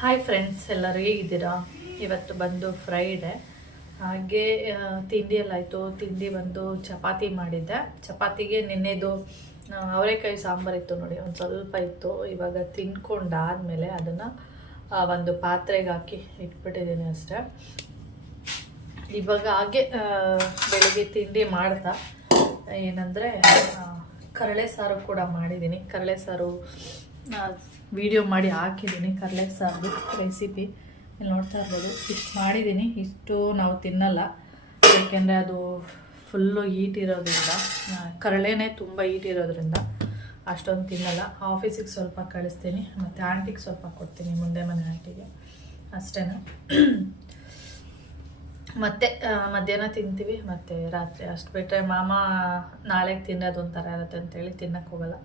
Hi friends ಎಲ್ಲರೂ ಹೇಗಿದ್ದೀರಾ? ಇವತ್ತು ಬಂದು ಫ್ರೈಡೆ ಹಾಗೆ ತಿಂಡಿಯಲ್ಲಾಯಿತು. ತಿಂಡಿ ಬಂದು ಚಪಾತಿ ಮಾಡಿದ್ದೆ. ಚಪಾತಿಗೆ ನಿನ್ನೆದು ಅವರೆಕಾಯಿ ಸಾಂಬಾರಿತ್ತು ನೋಡಿ, ಒಂದು ಸ್ವಲ್ಪ ಇತ್ತು. ಇವಾಗ ತಿನ್ಕೊಂಡಾದಮೇಲೆ ಅದನ್ನು ಒಂದು ಪಾತ್ರೆಗೆ ಹಾಕಿ ಇಟ್ಬಿಟ್ಟಿದ್ದೀನಿ ಅಷ್ಟೇ. ಇವಾಗ ಹಾಗೆ ಬೆಳಿಗ್ಗೆ ತಿಂಡಿ ಮಾಡ್ತಾ ಏನಂದರೆ ಕರಳೆ ಸಾರು ಕೂಡ ಮಾಡಿದ್ದೀನಿ. ಕರಳೆ ಸಾರು ವಿಡಿಯೋ ಮಾಡಿ ಹಾಕಿದ್ದೀನಿ ಕರಳೆ ಸಾರ್ದು ರೆಸಿಪಿ ಇಲ್ಲಿ ನೋಡ್ತಾ ಇರ್ಬೋದು ಇಷ್ಟು ಮಾಡಿದ್ದೀನಿ ಇಷ್ಟು ನಾವು ತಿನ್ನಲ್ಲ. ಯಾಕೆಂದರೆ ಅದು ಫುಲ್ಲು ಈಟ್ ಇರೋದ್ರಿಂದ ಕರಳೇನೆ ತುಂಬ ಈಟ್ ಇರೋದ್ರಿಂದ ಅಷ್ಟೊಂದು ತಿನ್ನಲ್ಲ. ಆಫೀಸಿಗೆ ಸ್ವಲ್ಪ ಕಳಿಸ್ತೀನಿ, ಮತ್ತು ಆಂಟಿಗೆ ಸ್ವಲ್ಪ ಕೊಡ್ತೀನಿ ಮುಂದೆ ಮನೆ ಆಂಟಿಗೆ ಅಷ್ಟೇ ಮತ್ತೆ ಮಧ್ಯಾಹ್ನ ತಿಂತೀವಿ, ಮತ್ತೆ ರಾತ್ರಿ ಅಷ್ಟು ಬಿಟ್ಟರೆ ಮಾಮ ನಾಳೆಗೆ ತಿನ್ನೋದು ಒಂಥರ ಇರುತ್ತೆ ಅಂತೇಳಿ ತಿನ್ನಕ್ಕೆ ಹೋಗಲ್ಲ.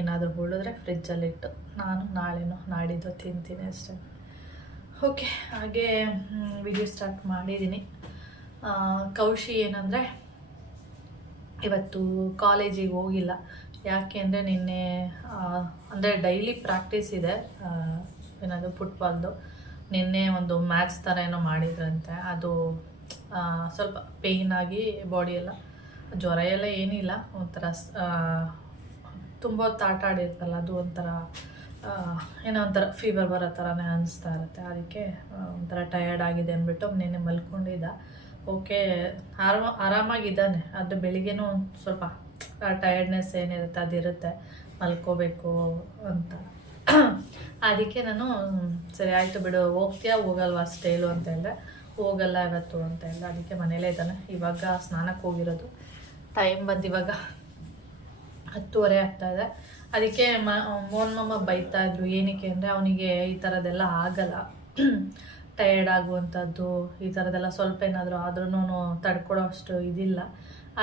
ಏನಾದರೂ ಉಳಿದ್ರೆ ಫ್ರಿಜ್ಜಲ್ಲಿಟ್ಟು ನಾನು ನಾಳೆನೋ ನಾಡಿದ್ದು ತಿಂತೀನಿ ಅಷ್ಟೇ. ಓಕೆ ಹಾಗೆ ವಿಡಿಯೋ ಸ್ಟಾರ್ಟ್ ಮಾಡಿದ್ದೀನಿ. ಕೌಶಿ ಏನಂದರೆ ಇವತ್ತು ಕಾಲೇಜಿಗೆ ಹೋಗಿಲ್ಲ. ಯಾಕೆ ಅಂದರೆ ನಿನ್ನೆ ಅಂದರೆ ಡೈಲಿ ಪ್ರಾಕ್ಟೀಸ್ ಇದೆ. ಏನದು ಫುಟ್ಬಾಲ್ದು ನಿನ್ನೆ ಒಂದು ಮ್ಯಾಚ್ ಥರ ಏನೋ ಮಾಡಿದ್ರಂತೆ. ಅದು ಸ್ವಲ್ಪ ಪೇಯ್ನ್ ಆಗಿ ಬಾಡಿ ಎಲ್ಲ ಜ್ವರ ಎಲ್ಲ ಏನಿಲ್ಲ. ಒಂಥರ ತುಂಬ ಹೊತ್ತು ಆಟ ಆಡಿರ್ತಲ್ಲ, ಅದು ಒಂಥರ ಏನೋ ಒಂಥರ ಫೀವರ್ ಬರೋ ಥರನೇ ಅನಿಸ್ತಾ ಇರುತ್ತೆ. ಅದಕ್ಕೆ ಒಂಥರ ಟಯರ್ಡ್ ಆಗಿದೆ ಅಂದ್ಬಿಟ್ಟು ನಿನ್ನೆ ಮಲ್ಕೊಂಡಿದ್ದ. ಓಕೆ ಆರಾಮ, ಆರಾಮಾಗಿದ್ದಾನೆ. ಆದರೆ ಬೆಳಿಗ್ಗೆನೂ ಸ್ವಲ್ಪ ಟಯರ್ಡ್ನೆಸ್ ಏನಿರುತ್ತೆ ಅದಿರುತ್ತೆ. ಮಲ್ಕೋಬೇಕು ಅಂತ. ಅದಕ್ಕೆ ನಾನು, ಸರಿ ಆಯಿತು ಬಿಡು, ಹೋಗ್ತೀಯಾ? ಹೋಗಲ್ವಾ ಸ್ಟೇಲು ಅಂತ ಹೇಳಿದೆ. ಹೋಗಲ್ಲ ಇವತ್ತು ಅಂತ ಹೇಳಿದೆ. ಅದಕ್ಕೆ ಮನೇಲೇ ಇದ್ದಾನೆ. ಇವಾಗ ಸ್ನಾನಕ್ಕೆ ಹೋಗಿರೋದು. ಟೈಮ್ ಬಂದು ಇವಾಗ ಹತ್ತುವರೆ ಆಗ್ತಾ ಇದೆ. ಅದಕ್ಕೆ ಮ ಮಾಮ ಬೈತಾ ಇದ್ರು, ಏನಕ್ಕೆ ಅಂದರೆ ಅವನಿಗೆ ಈ ಥರದ್ದೆಲ್ಲ ಆಗಲ್ಲ. ಟಯರ್ಡ್ ಆಗುವಂಥದ್ದು, ಈ ಥರದ್ದೆಲ್ಲ ಸ್ವಲ್ಪ ಏನಾದರೂ ಆದ್ರೂ ತಡ್ಕೊಳ್ಳೋ ಅಷ್ಟು ಇದಿಲ್ಲ.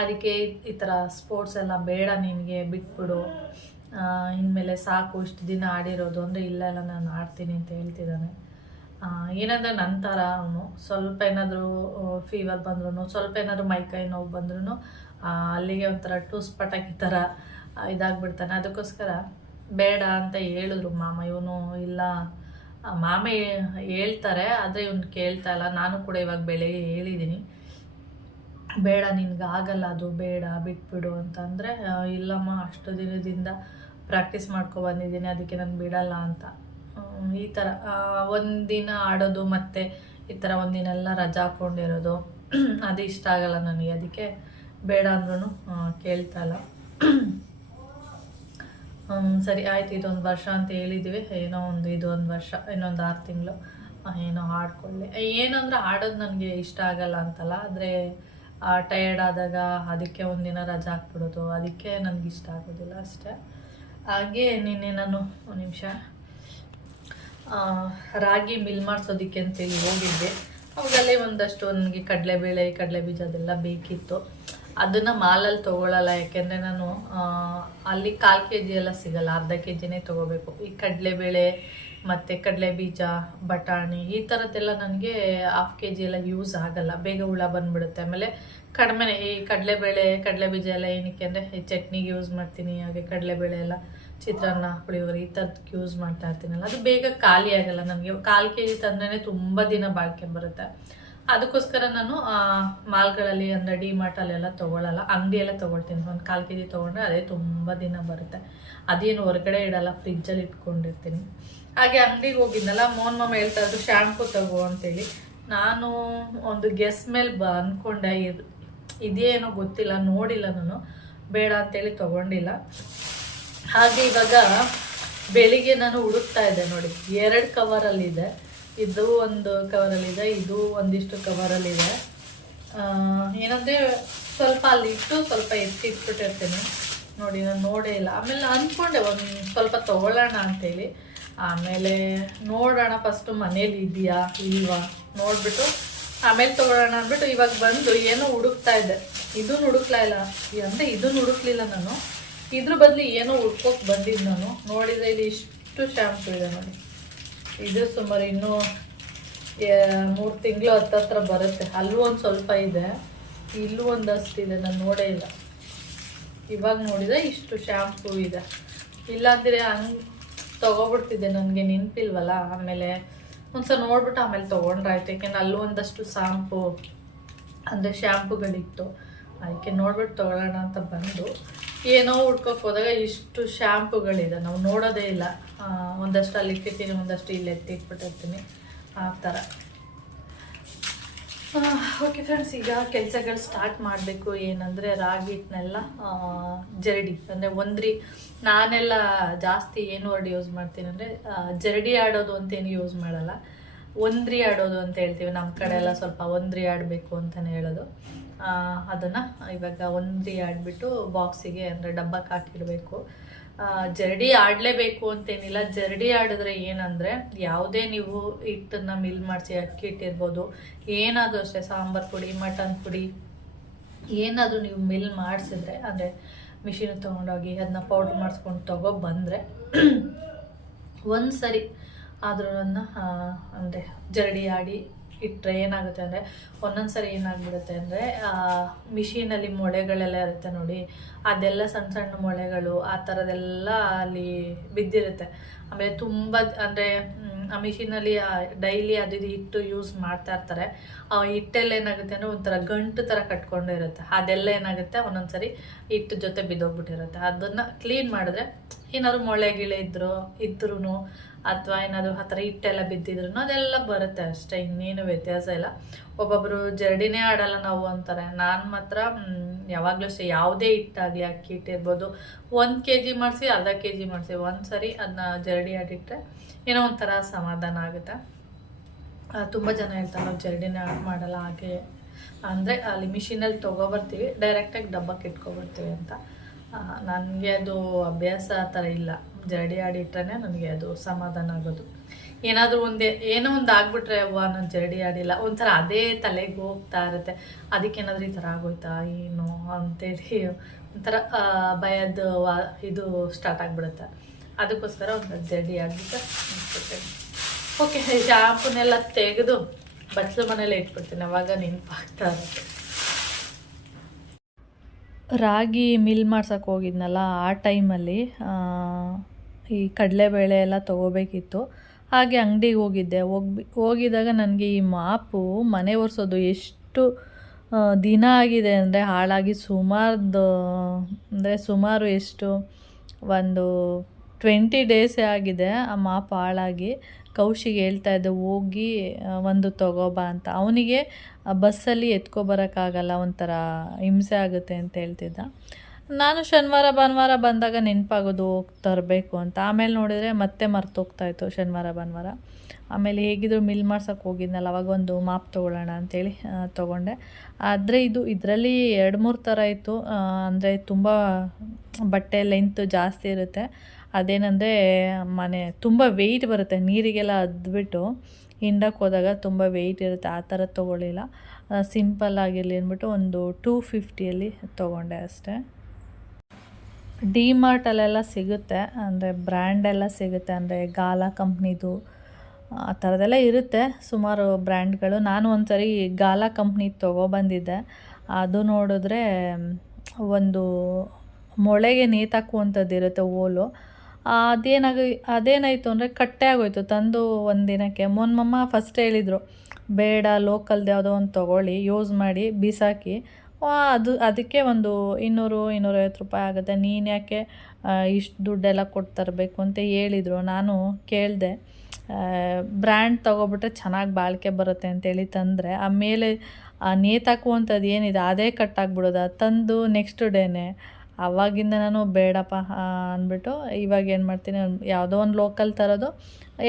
ಅದಕ್ಕೆ ಈ ಥರ ಸ್ಪೋರ್ಟ್ಸ್ ಎಲ್ಲ ಬೇಡ ನಿನಗೆ, ಬಿಟ್ಬಿಡು. ಇನ್ಮೇಲೆ ಸಾಕು, ಇಷ್ಟು ದಿನ ಆಡಿರೋದು ಅಂದರೆ ಇಲ್ಲ ಇಲ್ಲ, ನಾನು ಆಡ್ತೀನಿ ಅಂತ ಹೇಳ್ತಿದ್ದಾನೆ. ಏನಂದರೆ ಥರ ಅವನು. ಸ್ವಲ್ಪ ಏನಾದರೂ ಫೀವರ್ ಬಂದ್ರೂ ಸ್ವಲ್ಪ ಏನಾದರೂ ಮೈಕೈ ನೋವು ಬಂದ್ರೂ ಅಲ್ಲಿಗೆ ಒಂಥರ ಟೂಸ್ ಪಟಾಕಿ ಥರ ಇದಾಗ್ಬಿಡ್ತಾನೆ. ಅದಕ್ಕೋಸ್ಕರ ಬೇಡ ಅಂತ ಹೇಳಿದ್ರು ಮಾಮ. ಇವನು ಇಲ್ಲ. ಮಾಮ ಹೇಳ್ತಾರೆ, ಆದರೆ ಇವನು ಕೇಳ್ತಾ ಇಲ್ಲ. ನಾನು ಕೂಡ ಇವಾಗ ಬೆಳಗ್ಗೆ ಹೇಳಿದ್ದೀನಿ ಬೇಡ, ನಿನ್ಗೆ ಆಗಲ್ಲ ಅದು, ಬೇಡ, ಬಿಟ್ಬಿಡು ಅಂತಂದರೆ ಇಲ್ಲಮ್ಮ, ಅಷ್ಟು ದಿನದಿಂದ ಪ್ರಾಕ್ಟೀಸ್ ಮಾಡ್ಕೊ ಬಂದಿದ್ದೀನಿ, ಅದಕ್ಕೆ ನಾನು ಬಿಡಲ್ಲ ಅಂತ. ಈ ಥರ ಒಂದಿನ ಆಡೋದು ಮತ್ತು ಈ ಥರ ಒಂದಿನ ಎಲ್ಲ ರಜಾ ಹಾಕೊಂಡಿರೋದು, ಅದು ಇಷ್ಟ ಆಗಲ್ಲ ನನಗೆ. ಅದಕ್ಕೆ ಬೇಡ ಅಂದ್ರೂ ಕೇಳ್ತಾ ಇಲ್ಲ. ಸರಿ, ಆಯ್ತು, ಇದೊಂದು ವರ್ಷ ಅಂತ ಹೇಳಿದ್ವಿ. ಏನೋ ಒಂದು ಇದು ಒಂದು ವರ್ಷ, ಇನ್ನೊಂದು ಆರು ತಿಂಗಳು ಏನೋ ಹಾಡ್ಕೊಳ್ಳಿ ಏನಂದ್ರೆ ಹಾಡೋದು ನನಗೆ ಇಷ್ಟ ಆಗಲ್ಲ ಅಂತಲ್ಲ, ಆದರೆ ಟಯರ್ಡ್ ಆದಾಗ ಅದಕ್ಕೆ ಒಂದಿನ ರಜಾ ಹಾಕ್ಬಿಡೋದು, ಅದಕ್ಕೆ ನನಗೆ ಇಷ್ಟ ಆಗೋದಿಲ್ಲ ಅಷ್ಟೇ. ಹಾಗೆ ನಿನ್ನೆ ನಾನು ಒಂದು ನಿಮಿಷ ರಾಗಿ ಮಿಲ್ ಮಾಡಿಸೋದಕ್ಕೆ ಅಂತೇಳಿ ಹೋಗಿದ್ದೆ. ಅವಾಗಲ್ಲೇ ಒಂದಷ್ಟು ನನಗೆ ಕಡಲೆಬೇಳೆ ಕಡಲೆ ಬೀಜ ಅದೆಲ್ಲ ಬೇಕಿತ್ತು. ಅದನ್ನು ಮಾಲಲ್ಲಿ ತಗೊಳಲ್ಲ, ಯಾಕೆಂದರೆ ನಾನು ಅಲ್ಲಿ ಕಾಲು ಕೆ ಜಿ ಎಲ್ಲ ಸಿಗಲ್ಲ, ಅರ್ಧ ಕೆ ಜಿನೇ ತಗೋಬೇಕು. ಈ ಕಡಲೆಬೇಳೆ ಮತ್ತು ಕಡಲೆ ಬೀಜ ಬಟಾಣಿ, ಈ ಥರದ್ದೆಲ್ಲ ನನಗೆ ಹಾಫ್ ಕೆ ಜಿ ಎಲ್ಲ ಯೂಸ್ ಆಗಲ್ಲ. ಬೇಗ ಹುಳ ಬಂದ್ಬಿಡುತ್ತೆ. ಆಮೇಲೆ ಕಡಿಮೆ ಈ ಕಡಲೆಬೇಳೆ ಕಡಲೆ ಬೀಜ ಎಲ್ಲ ಏನಕ್ಕೆ ಅಂದರೆ, ಈ ಚಟ್ನಿಗೆ ಯೂಸ್ ಮಾಡ್ತೀನಿ, ಹಾಗೆ ಕಡಲೆಬೇಳೆ ಎಲ್ಲ, ಚಿತ್ರಾನ್ನ, ಪುಳಿಯೋಗರೆ, ಈ ಥರದಕ್ಕೆ ಯೂಸ್ ಮಾಡ್ತಾ ಇರ್ತೀನಲ್ಲ, ಅದು ಬೇಗ ಖಾಲಿ ಆಗಲ್ಲ ನನಗೆ. ಕಾಲು ಕೆ ಜಿ ತಂದ್ರೇ ತುಂಬ ದಿನ ಬಾಳ್ಕೆ ಬರುತ್ತೆ. ಅದಕ್ಕೋಸ್ಕರ ನಾನು ಮಾಲ್ಗಳಲ್ಲಿ ಅಂದರೆ ಡಿ ಮಾರ್ಟಲ್ಲೆಲ್ಲ ತೊಗೊಳಲ್ಲ, ಅಂಗಡಿಯೆಲ್ಲ ತೊಗೊಳ್ತೀನಿ. ಒಂದು ಕಾಲು ಕೆ ಜಿ ತೊಗೊಂಡ್ರೆ ಅದೇ ತುಂಬ ದಿನ ಬರುತ್ತೆ. ಅದೇನು ಹೊರಗಡೆ ಇಡಲ್ಲ, ಫ್ರಿಜ್ಜಲ್ಲಿ ಇಟ್ಕೊಂಡಿರ್ತೀನಿ. ಹಾಗೆ ಅಂಗಡಿಗೆ ಹೋಗಿದ್ನಲ್ಲ, ಮೋನ್ ಮಾಮ ಹೇಳ್ತಾ ಇದ್ರು ಶ್ಯಾಂಪು ತಗೋ ಅಂತೇಳಿ. ನಾನು ಒಂದು ಗೆಸ್ ಮೇಲೆ ಬ ಅಂದ್ಕೊಂಡೆ ಇದು ಇದೇನೋ ಗೊತ್ತಿಲ್ಲ, ನೋಡಿಲ್ಲ ನಾನು. ಬೇಡ ಅಂತೇಳಿ ತೊಗೊಂಡಿಲ್ಲ. ಹಾಗೆ ಇವಾಗ ಬೆಳಿಗ್ಗೆ ನಾನು ಹುಡುಕ್ತಾ ಇದ್ದೆ ನೋಡಿ, ಎರಡು ಕವರಲ್ಲಿದೆ ಇದು ಒಂದು ಕವರಲ್ಲಿದೆ ಇದು ಒಂದಿಷ್ಟು ಕವರಲ್ಲಿದೆ ಏನಂದರೆ ಸ್ವಲ್ಪ ಅಲ್ಲಿಟ್ಟು ಸ್ವಲ್ಪ ಎತ್ತಿ ಇಟ್ಬಿಟ್ಟಿರ್ತೀನಿ. ನೋಡಿ, ನಾನು ನೋಡೇ ಇಲ್ಲ. ಆಮೇಲೆ ಅಂದ್ಕೊಂಡೆ ಒಂದು ಸ್ವಲ್ಪ ತೊಗೊಳ್ಳೋಣ ಅಂತೇಳಿ. ಆಮೇಲೆ ನೋಡೋಣ ಫಸ್ಟು ಮನೇಲಿ ಇದೆಯಾ ಇಲ್ವಾ? ನೋಡಿಬಿಟ್ಟು, ಆಮೇಲೆ ತೊಗೊಳ್ಳೋಣ ಅಂದ್ಬಿಟ್ಟು ಇವಾಗ ಬಂದು ಏನೋ ಹುಡುಕ್ತಾ ಇದ್ದೆ. ಇದು ಹುಡುಕ್ಲಾ ಇಲ್ಲ? ಅಂದರೆ ಇದು ಹುಡುಕ್ಲಿಲ್ಲ ನಾನು. ಇದ್ರ ಬದಲು ಏನೋ ಹುಡ್ಕೋಕೆ ಬಂದಿದ್ದು ನಾನು. ನೋಡಿದರೆ ಇಲ್ಲಿ ಇಷ್ಟು ಶ್ಯಾಂಪು ಇದೆ ನೋಡಿ. ಇದು ಸುಮಾರು ಇನ್ನೂ ಮೂರು ತಿಂಗಳು ಹತ್ತತ್ರ ಬರುತ್ತೆ. ಅಲ್ಲೂ ಒಂದು ಸ್ವಲ್ಪ ಇದೆ. ಇಲ್ಲೂ ಒಂದಷ್ಟು ಇದೆ, ನಾನು ನೋಡೇ ಇಲ್ಲ. ಇವಾಗ ನೋಡಿದ್ರೆ ಇಷ್ಟು ಶ್ಯಾಂಪೂ ಇದೆ. ಇಲ್ಲಾಂದರೆ ಹಂಗೆ ತೊಗೊಬಿಡ್ತಿದ್ದೆ, ನನಗೆ ನೆನಪಿಲ್ವಲ್ಲ, ಆಮೇಲೆ ಒಂದ್ಸಲ ನೋಡ್ಬಿಟ್ಟು ಆಮೇಲೆ ತೊಗೊಂಡ್ರಾಯ್ತು ಯಾಕೆಂದ್ರೆ ಅಲ್ಲೂ ಒಂದಷ್ಟು ಶಾಂಪು ಅಂದರೆ ಶ್ಯಾಂಪುಗಳಿತ್ತು ಅದಕ್ಕೆ ನೋಡ್ಬಿಟ್ಟು ತೊಗೊಳ್ಳೋಣ ಅಂತ ಬಂದು ಏನೋ ಹುಡ್ಕೋಕೆ ಹೋದಾಗ ಇಷ್ಟು ಶ್ಯಾಂಪುಗಳಿದೆ ನಾವು ನೋಡೋದೇ ಇಲ್ಲ. ಒಂದಷ್ಟು ಅಲ್ಲಿ ಇಟ್ಟಿರ್ತೀನಿ ಒಂದಷ್ಟು ಇಲ್ಲಿ ಎತ್ತಿಟ್ಬಿಟ್ಟಿರ್ತೀನಿ ಆ ಥರ. ಓಕೆ ಫ್ರೆಂಡ್ಸ್ ಈಗ ಕೆಲಸಗಳು ಸ್ಟಾರ್ಟ್ ಮಾಡಬೇಕು. ಏನಂದರೆ ರಾಗಿ ಹಿಟ್ಟನ್ನೆಲ್ಲ ಜರಡಿ, ಅಂದರೆ ಒಂದ್ರಿ. ನಾನೆಲ್ಲ ಜಾಸ್ತಿ ಏನು ವರ್ಡ್ ಯೂಸ್ ಮಾಡ್ತೀನಿ ಅಂದರೆ ಜರಡಿ ಆಡೋದು ಅಂತೇನು ಯೂಸ್ ಮಾಡಲ್ಲ. ಒಂದ್ರಿ ಆಡೋದು ಅಂತ ಹೇಳ್ತೀವಿ. ನಮ್ಮ ಕಡೆ ಎಲ್ಲ ಸ್ವಲ್ಪ ಒಂದ್ರಿ ಆಡಬೇಕು ಅಂತಲೇ ಹೇಳೋದು. ಅದನ್ನ ಇವಾಗ ಒಂದು ಆಡ್ಬಿಟ್ಟು ಬಾಕ್ಸಿಗೆ ಅಂದರೆ ಡಬ್ಬಕ್ಕೆ ಹಾಕಿಡಬೇಕು ಜರಡಿ ಆಡಲೇಬೇಕು ಅಂತೇನಿಲ್ಲ. ಜರಡಿ ಆಡಿದ್ರೆ ಏನಂದರೆ ಯಾವುದೇ ನೀವು ಹಿಟ್ಟನ್ನು ಮಿಲ್ ಮಾಡಿಸಿ ಅಕ್ಕಿ ಇಟ್ಟಿರ್ಬೋದು. ಏನಾದರೂ ಅಷ್ಟೇ, ಸಾಂಬಾರು ಪುಡಿ, ಮಟನ್ ಪುಡಿ, ಏನಾದರೂ ನೀವು ಮಿಲ್ ಮಾಡಿಸಿದ್ರೆ, ಅಂದರೆ ಮಿಷಿನ್ ತೊಗೊಂಡೋಗಿ ಅದನ್ನ ಪೌಡ್ರ್ ಮಾಡಿಸ್ಕೊಂಡು ತಗೋ ಬಂದರೆ ಒಂದು ಸರಿ ಆದ್ರೂ ಅಂದರೆ ಜರಡಿ ಆಡಿ ಇಟ್ಟರೆ ಏನಾಗುತ್ತೆ ಅಂದರೆ ಒಂದೊಂದು ಸರಿ ಏನಾಗ್ಬಿಡುತ್ತೆ ಅಂದರೆ ಮಿಷಿನಲ್ಲಿ ಮೊಳೆಗಳೆಲ್ಲ ಇರುತ್ತೆ ನೋಡಿ. ಅದೆಲ್ಲ ಸಣ್ಣ ಸಣ್ಣ ಮೊಳೆಗಳು, ಆ ಥರದೆಲ್ಲ ಅಲ್ಲಿ ಬಿದ್ದಿರುತ್ತೆ. ಆಮೇಲೆ ತುಂಬ ಅಂದರೆ ಆ ಮಿಷಿನಲ್ಲಿ ಡೈಲಿ ಅದು ಇದು ಹಿಟ್ಟು ಯೂಸ್ ಮಾಡ್ತಾ ಇರ್ತಾರೆ. ಆ ಹಿಟ್ಟೆಲ್ಲ ಏನಾಗುತ್ತೆ ಅಂದರೆ ಒಂಥರ ಗಂಟು ಥರ ಕಟ್ಕೊಂಡು ಇರುತ್ತೆ. ಅದೆಲ್ಲ ಏನಾಗುತ್ತೆ ಒಂದೊಂದು ಸರಿ ಹಿಟ್ಟು ಜೊತೆ ಬಿದ್ದೋಗ್ಬಿಟ್ಟಿರುತ್ತೆ. ಅದನ್ನು ಕ್ಲೀನ್ ಮಾಡಿದ್ರೆ ಏನಾದ್ರು ಮೊಳೆ ಗಿಳೆ ಇದ್ರು ಇದ್ರೂ ಅಥವಾ ಏನಾದರೂ ಆ ಥರ ಹಿಟ್ಟೆಲ್ಲ ಬಿದ್ದಿದ್ರು ಅದೆಲ್ಲ ಬರುತ್ತೆ ಅಷ್ಟೇ, ಇನ್ನೇನು ವ್ಯತ್ಯಾಸ ಇಲ್ಲ. ಒಬ್ಬೊಬ್ಬರು ಜರಡಿನೇ ಆಡಲ್ಲ ನಾವು ಅಂತಾರೆ. ನಾನು ಮಾತ್ರ ಯಾವಾಗಲೂ ಅಷ್ಟೇ, ಯಾವುದೇ ಹಿಟ್ಟಾಗಲಿ, ಅಕ್ಕಿ ಹಿಟ್ಟಿರ್ಬೋದು. ಒಂದು ಕೆ ಜಿ ಮಾಡಿಸಿ, ಅರ್ಧ ಕೆ ಜಿ ಮಾಡಿಸಿ ಒಂದು ಸರಿ ಅದನ್ನ ಜರಡಿ ಆಡಿಟ್ಟರೆ ಏನೋ ಒಂಥರ ಸಮಾಧಾನ ಆಗುತ್ತೆ. ತುಂಬ ಜನ ಹೇಳ್ತಾರೆ, ನಾವು ಜರಡಿನೇ ಆಡ್ ಮಾಡಲ್ಲ ಹಾಗೆ ಅಂದರೆ ಅಲ್ಲಿ ಮಿಷಿನಲ್ಲಿ ತೊಗೊಬರ್ತೀವಿ, ಡೈರೆಕ್ಟಾಗಿ ಡಬ್ಬಕ್ಕೆ ಇಟ್ಕೊಬರ್ತೀವಿ ಅಂತ. ನನಗೆ ಅದು ಅಭ್ಯಾಸ ಆ ಥರ ಇಲ್ಲ. ಜರಡಿ ಆಡಿಟ್ರೆ ನನಗೆ ಅದು ಸಮಾಧಾನ ಆಗೋದು. ಏನಾದರೂ ಒಂದೇ, ಏನೋ ಒಂದು ಆಗ್ಬಿಟ್ರೆ ಅವ್ವ ನಾನು ಜರಡಿ ಆಡಿಲ್ಲ, ಒಂಥರ ಅದೇ ತಲೆಗೆ ಹೋಗ್ತಾ ಇರುತ್ತೆ. ಅದಕ್ಕೇನಾದ್ರೂ ಈ ಥರ ಆಗೋಯ್ತಾ, ಏನು ಅಂತೇಳಿ ಒಂಥರ ಭಯದ ವಾ, ಇದು ಸ್ಟಾರ್ಟ್ ಆಗಿಬಿಡುತ್ತೆ. ಅದಕ್ಕೋಸ್ಕರ ಒಂದು ಜರಡಿ ಆಡ್ಬಿಟ್ಟು ಓಕೆ ಶಾಂಪುನೆಲ್ಲ ತೆಗೆದು ಬಚ್ಚಲು ಮನೇಲೆ ಇಟ್ಬಿಡ್ತೀನಿ, ಅವಾಗ ನೆನಪಾಗ್ತಾ ಇರುತ್ತೆ. ರಾಗಿ ಮಿಲ್ ಮಾಡ್ಸೋಕೆ ಹೋಗಿದ್ನಲ್ಲ ಆ ಟೈಮಲ್ಲಿ ಈ ಕಡಲೆಬೇಳೆ ಎಲ್ಲ ತೊಗೋಬೇಕಿತ್ತು. ಹಾಗೆ ಅಂಗಡಿಗೆ ಹೋಗಿದ್ದೆ. ಹೋಗಿ ಹೋಗಿದ್ದಾಗ ನನಗೆ ಈ ಮಾಪು ಮನೆ ಒರೆಸೋದು ಎಷ್ಟು ದಿನ ಆಗಿದೆ ಅಂದರೆ ಹಾಳಾಗಿ ಸುಮಾರ್ದು, ಅಂದರೆ ಸುಮಾರು ಎಷ್ಟು, ಒಂದು ಟ್ವೆಂಟಿ ಡೇಸೇ ಆಗಿದೆ ಆ ಮಾಪ್ ಹಾಳಾಗಿ. ಕೌಶಿಗೆ ಹೇಳ್ತಾ ಇದ್ದೆ, ಹೋಗಿ ಒಂದು ತಗೋಬಾ ಅಂತ. ಅವನಿಗೆ ಬಸ್ಸಲ್ಲಿ ಎತ್ಕೊಬರೋಕ್ಕಾಗಲ್ಲ ಒಂಥರ ಹಿಂಸೆ ಆಗುತ್ತೆ ಅಂತ ಹೇಳ್ತಿದ್ದ. ನಾನು ಶನಿವಾರ ಭಾನುವಾರ ಬಂದಾಗ ನೆನಪಾಗೋದು ತರಬೇಕು ಅಂತ. ಆಮೇಲೆ ನೋಡಿದರೆ ಮತ್ತೆ ಮರ್ತೋಗ್ತಾಯಿತ್ತು ಶನಿವಾರ ಭಾನುವಾರ. ಆಮೇಲೆ ಹೇಗಿದ್ರು ಮಿಲ್ ಮಾಡ್ಸೋಕೆ ಹೋಗಿದ್ನಲ್ಲ ಅವಾಗ ಒಂದು ಮಾಪ್ ತೊಗೊಳ್ಳೋಣ ಅಂತೇಳಿ ಆ, ತೊಗೊಂಡೆ. ಆದರೆ ಇದು ಇದರಲ್ಲಿ ಎರಡು ಮೂರು ಥರ ಇತ್ತು. ಅಂದರೆ ತುಂಬ ಬಟ್ಟೆ ಲೆಂತ್ ಜಾಸ್ತಿ ಇರುತ್ತೆ. ಅದೇನಂದರೆ ಮನೆ ತುಂಬ ವೆಯ್ಟ್ ಬರುತ್ತೆ ನೀರಿಗೆಲ್ಲ ಅದ್ಬಿಟ್ಟು ಹಿಂಡಕ್ಕೆ ಹೋದಾಗ ತುಂಬ ವೆಯ್ಟ್ ಇರುತ್ತೆ ಆ ಥರ ತೊಗೊಳ್ಳಿಲ್ಲ. ಸಿಂಪಲ್ ಆಗಿರಲಿ ಅಂದ್ಬಿಟ್ಟು ಒಂದು ಟೂ ಫಿಫ್ಟಿಯಲ್ಲಿ ತೊಗೊಂಡೆ ಅಷ್ಟೇ. ಡಿ ಮಾರ್ಟಲ್ಲೆಲ್ಲ ಸಿಗುತ್ತೆ, ಅಂದರೆ ಬ್ರ್ಯಾಂಡ್ ಎಲ್ಲ ಸಿಗುತ್ತೆ, ಅಂದರೆ ಗಾಲಾ ಕಂಪ್ನಿದು ಆ ಥರದ್ದೆಲ್ಲ ಇರುತ್ತೆ ಸುಮಾರು ಬ್ರ್ಯಾಂಡ್ಗಳು ನಾನು ಒಂದ್ಸರಿ ಗಾಲಾ ಕಂಪ್ನಿ ತೊಗೊಬಂದಿದ್ದೆ ಅದು ನೋಡಿದ್ರೆ ಒಂದು ಮೊಳೆಗೆ ನೇತಾಕುವಂಥದ್ದು ಇರುತ್ತೆ ಓಲು. ಅದೇನಾಗ, ಅದೇನಾಯಿತು ಅಂದರೆ ಕಟ್ಟೆ ಆಗೋಯ್ತು, ತಂದು ಒಂದು ದಿನಕ್ಕೆ. ಮೊನ್ಮಮ್ಮ ಫಸ್ಟ್ ಹೇಳಿದರು, ಬೇಡ ಲೋಕಲ್ದು ಯಾವುದೋ ಒಂದು ತೊಗೊಳ್ಳಿ ಯೂಸ್ ಮಾಡಿ, ಬಿಸಾಕಿ. ಅದು ಅದಕ್ಕೆ ಒಂದು ಇನ್ನೂರು, ಇನ್ನೂರೈವತ್ತು ರೂಪಾಯಿ ಆಗುತ್ತೆ. ನೀನು ಯಾಕೆ ಇಷ್ಟು ದುಡ್ಡೆಲ್ಲ ಕೊಟ್ಟು ತರಬೇಕು ಅಂತ ಹೇಳಿದರು. ನಾನು ಕೇಳಿದೆ ಬ್ರ್ಯಾಂಡ್ ತೊಗೊಬಿಟ್ರೆ ಚೆನ್ನಾಗಿ ಬಾಳಿಕೆ ಬರುತ್ತೆ ಅಂತೇಳಿ ತಂದರೆ ಆಮೇಲೆ ನೇತಾಕುವಂಥದ್ದು ಏನಿದೆ, ಅದೇ ಕಟ್ಟಾಗ್ಬಿಡೋದು ತಂದು ನೆಕ್ಸ್ಟ್ ಡೇನೆ ಆವಾಗಿಂದ ನಾನು ಬೇಡಪ್ಪ ಅಂದ್ಬಿಟ್ಟು ಇವಾಗ ಏನು ಮಾಡ್ತೀನಿ, ಯಾವುದೋ ಒಂದು ಲೋಕಲ್ ತರೋದು,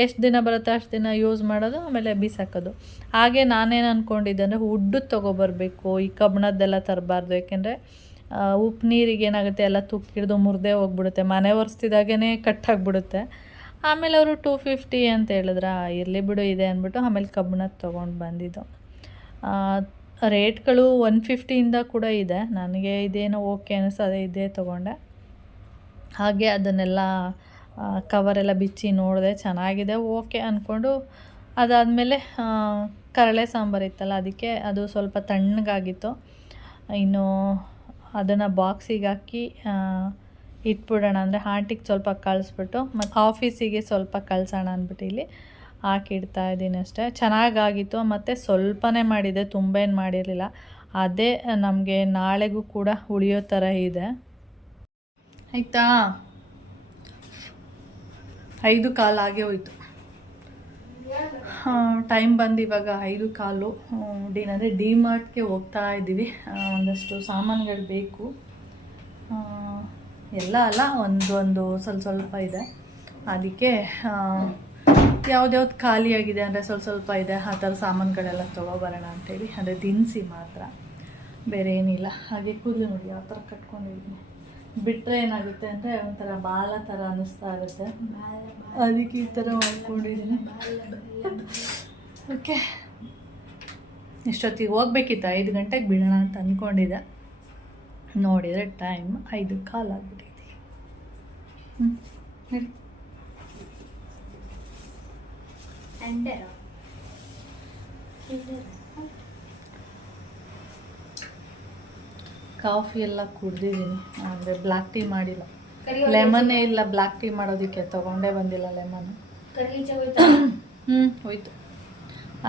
ಎಷ್ಟು ದಿನ ಬರುತ್ತೆ ಅಷ್ಟು ದಿನ ಯೂಸ್ ಮಾಡೋದು, ಆಮೇಲೆ ಬಿಸಾಕೋದು. ಹಾಗೆ ನಾನೇನು ಅಂದ್ಕೊಂಡಿದ್ದೆ ಅಂದರೆ ಉಡ್ಡು ತೊಗೊಬರ್ಬೇಕು, ಈ ಕಬ್ಬಣದ್ದೆಲ್ಲ ತರಬಾರ್ದು. ಯಾಕೆಂದರೆ ಉಪ್ಪು ನೀರಿಗೆ ಏನಾಗುತ್ತೆ, ಎಲ್ಲ ತುಕ್ಕಿಡ್ದು ಮುರಿದೇ ಹೋಗ್ಬಿಡುತ್ತೆ. ಮನೆ ಒರೆಸ್ತಿದಾಗೇ ಕಟ್ಟಾಗ್ಬಿಡುತ್ತೆ ಆಮೇಲೆ ಅವರು ಟೂ ಫಿಫ್ಟಿ ಅಂತ ಹೇಳಿದ್ರ ಇರಲಿ ಬಿಡು, ಇದೆ ಅಂದ್ಬಿಟ್ಟು ಆಮೇಲೆ ಕಬ್ಬಣದ್ದು ತೊಗೊಂಡು ಬಂದಿದ್ದು. ರೇಟ್ಗಳು ಒನ್ ಫಿಫ್ಟಿಯಿಂದ ಕೂಡ ಇದೆ. ನನಗೆ ಇದೇನೋ ಓಕೆ ಅನಿಸೋದೆ ಇದೇ ತೊಗೊಂಡೆ. ಹಾಗೆ ಅದನ್ನೆಲ್ಲ ಕವರೆಲ್ಲ ಬಿಚ್ಚಿ ನೋಡಿದೆ, ಚೆನ್ನಾಗಿದೆ, ಓಕೆ ಅಂದ್ಕೊಂಡು ಅದಾದಮೇಲೆ ಕರಳೆ ಸಾಂಬಾರು ಇತ್ತಲ್ಲ, ಅದಕ್ಕೆ ಅದು ಸ್ವಲ್ಪ ತಣ್ಣಗಾಗಿತ್ತು. ಇನ್ನು ಅದನ್ನು ಬಾಕ್ಸಿಗೆ ಹಾಕಿ ಇಟ್ಬಿಡೋಣ ಅಂದರೆ ಹಾಂಟಿಗೆ ಸ್ವಲ್ಪ ಕಳಿಸ್ಬಿಟ್ಟು, ಮತ್ತು ಆಫೀಸಿಗೆ ಸ್ವಲ್ಪ ಕಳ್ಸೋಣ ಅಂದ್ಬಿಟ್ಟು ಇಲ್ಲಿ. ಹಾಕಿಡ್ತಾ ಇದ್ದೀನಿ ಅಷ್ಟೇ. ಚೆನ್ನಾಗಾಗಿತ್ತು. ಮತ್ತು ಸ್ವಲ್ಪನೇ ಮಾಡಿದೆ ತುಂಬ ಏನು ಮಾಡಿರಲಿಲ್ಲ. ಅದೇ ನಮಗೆ ನಾಳೆಗೂ ಕೂಡ ಉಳಿಯೋ ಥರ ಇದೆ. ಆಯಿತಾ? ಐದು ಕಾಲು ಆಗೇ ಹೋಯ್ತು. ಟೈಮ್ ಬಂದು ಇವಾಗ ಐದು ಕಾಲು. ಏನಂದರೆ ಡಿ ಮಾರ್ಟ್ಗೆ ಹೋಗ್ತಾ ಇದ್ದೀವಿ. ಒಂದಷ್ಟು ಸಾಮಾನುಗಳು ಬೇಕು. ಎಲ್ಲ ಅಲ್ಲ ಒಂದೊಂದು ಒಂದು ಸ್ವಲ್ಪ ಸ್ವಲ್ಪ ಇದೆ. ಅದಕ್ಕೆ ಯಾವ್ದ್ಯಾವ್ದು ಖಾಲಿಯಾಗಿದೆ ಅಂದರೆ ಸ್ವಲ್ಪ ಸ್ವಲ್ಪ ಇದೆ, ಆ ಥರ ಸಾಮಾನುಗಳೆಲ್ಲ ತೊಗೊಬರೋಣ ಅಂತೇಳಿ. ಅಂದರೆ ದಿನಸಿ ಮಾತ್ರ. ಬೇರೆ ಏನಿಲ್ಲ. ಹಾಗೆ ಕೂದಲು ನೋಡಿ, ಯಾವ ಥರ ಕಟ್ಕೊಂಡಿದ್ದೀನಿ. ಬಿಟ್ಟರೆ ಏನಾಗುತ್ತೆ ಅಂದರೆ ಒಂಥರ ಬಾಲ ಥರ ಅನ್ನಿಸ್ತಾ ಇರುತ್ತೆ. ಅದಕ್ಕೆ ಈ ಥರ ಮಾಡ್ಕೊಂಡಿದ್ದೀನಿ. ಓಕೆ. ಇಷ್ಟೊತ್ತಿಗೆ ಹೋಗ್ಬೇಕಿತ್ತು. ಐದು ಗಂಟೆಗೆ ಬಿಡೋಣ ಅಂತ ಅಂದ್ಕೊಂಡಿದ್ದೆ ನೋಡಿದರೆ ಟೈಮ್ ಐದು ಕಾಲಾಗ್ಬಿಟ್ಟಿದೆ ಹ್ಞೂ ಹೇಳಿ ಕಾಫಿ ಎಲ್ಲ ಕುಡ್ದಿದ್ದೀನಿ. ಅಂದರೆ ಬ್ಲ್ಯಾಕ್ ಟೀ ಮಾಡಿಲ್ಲ. ಲೆಮನ್ನೇ ಇಲ್ಲ ಬ್ಲ್ಯಾಕ್ ಟೀ ಮಾಡೋದಕ್ಕೆ ತೊಗೊಂಡೇ ಬಂದಿಲ್ಲ ಲೆಮನ್ ಹ್ಞೂ ಹೋಯ್ತು.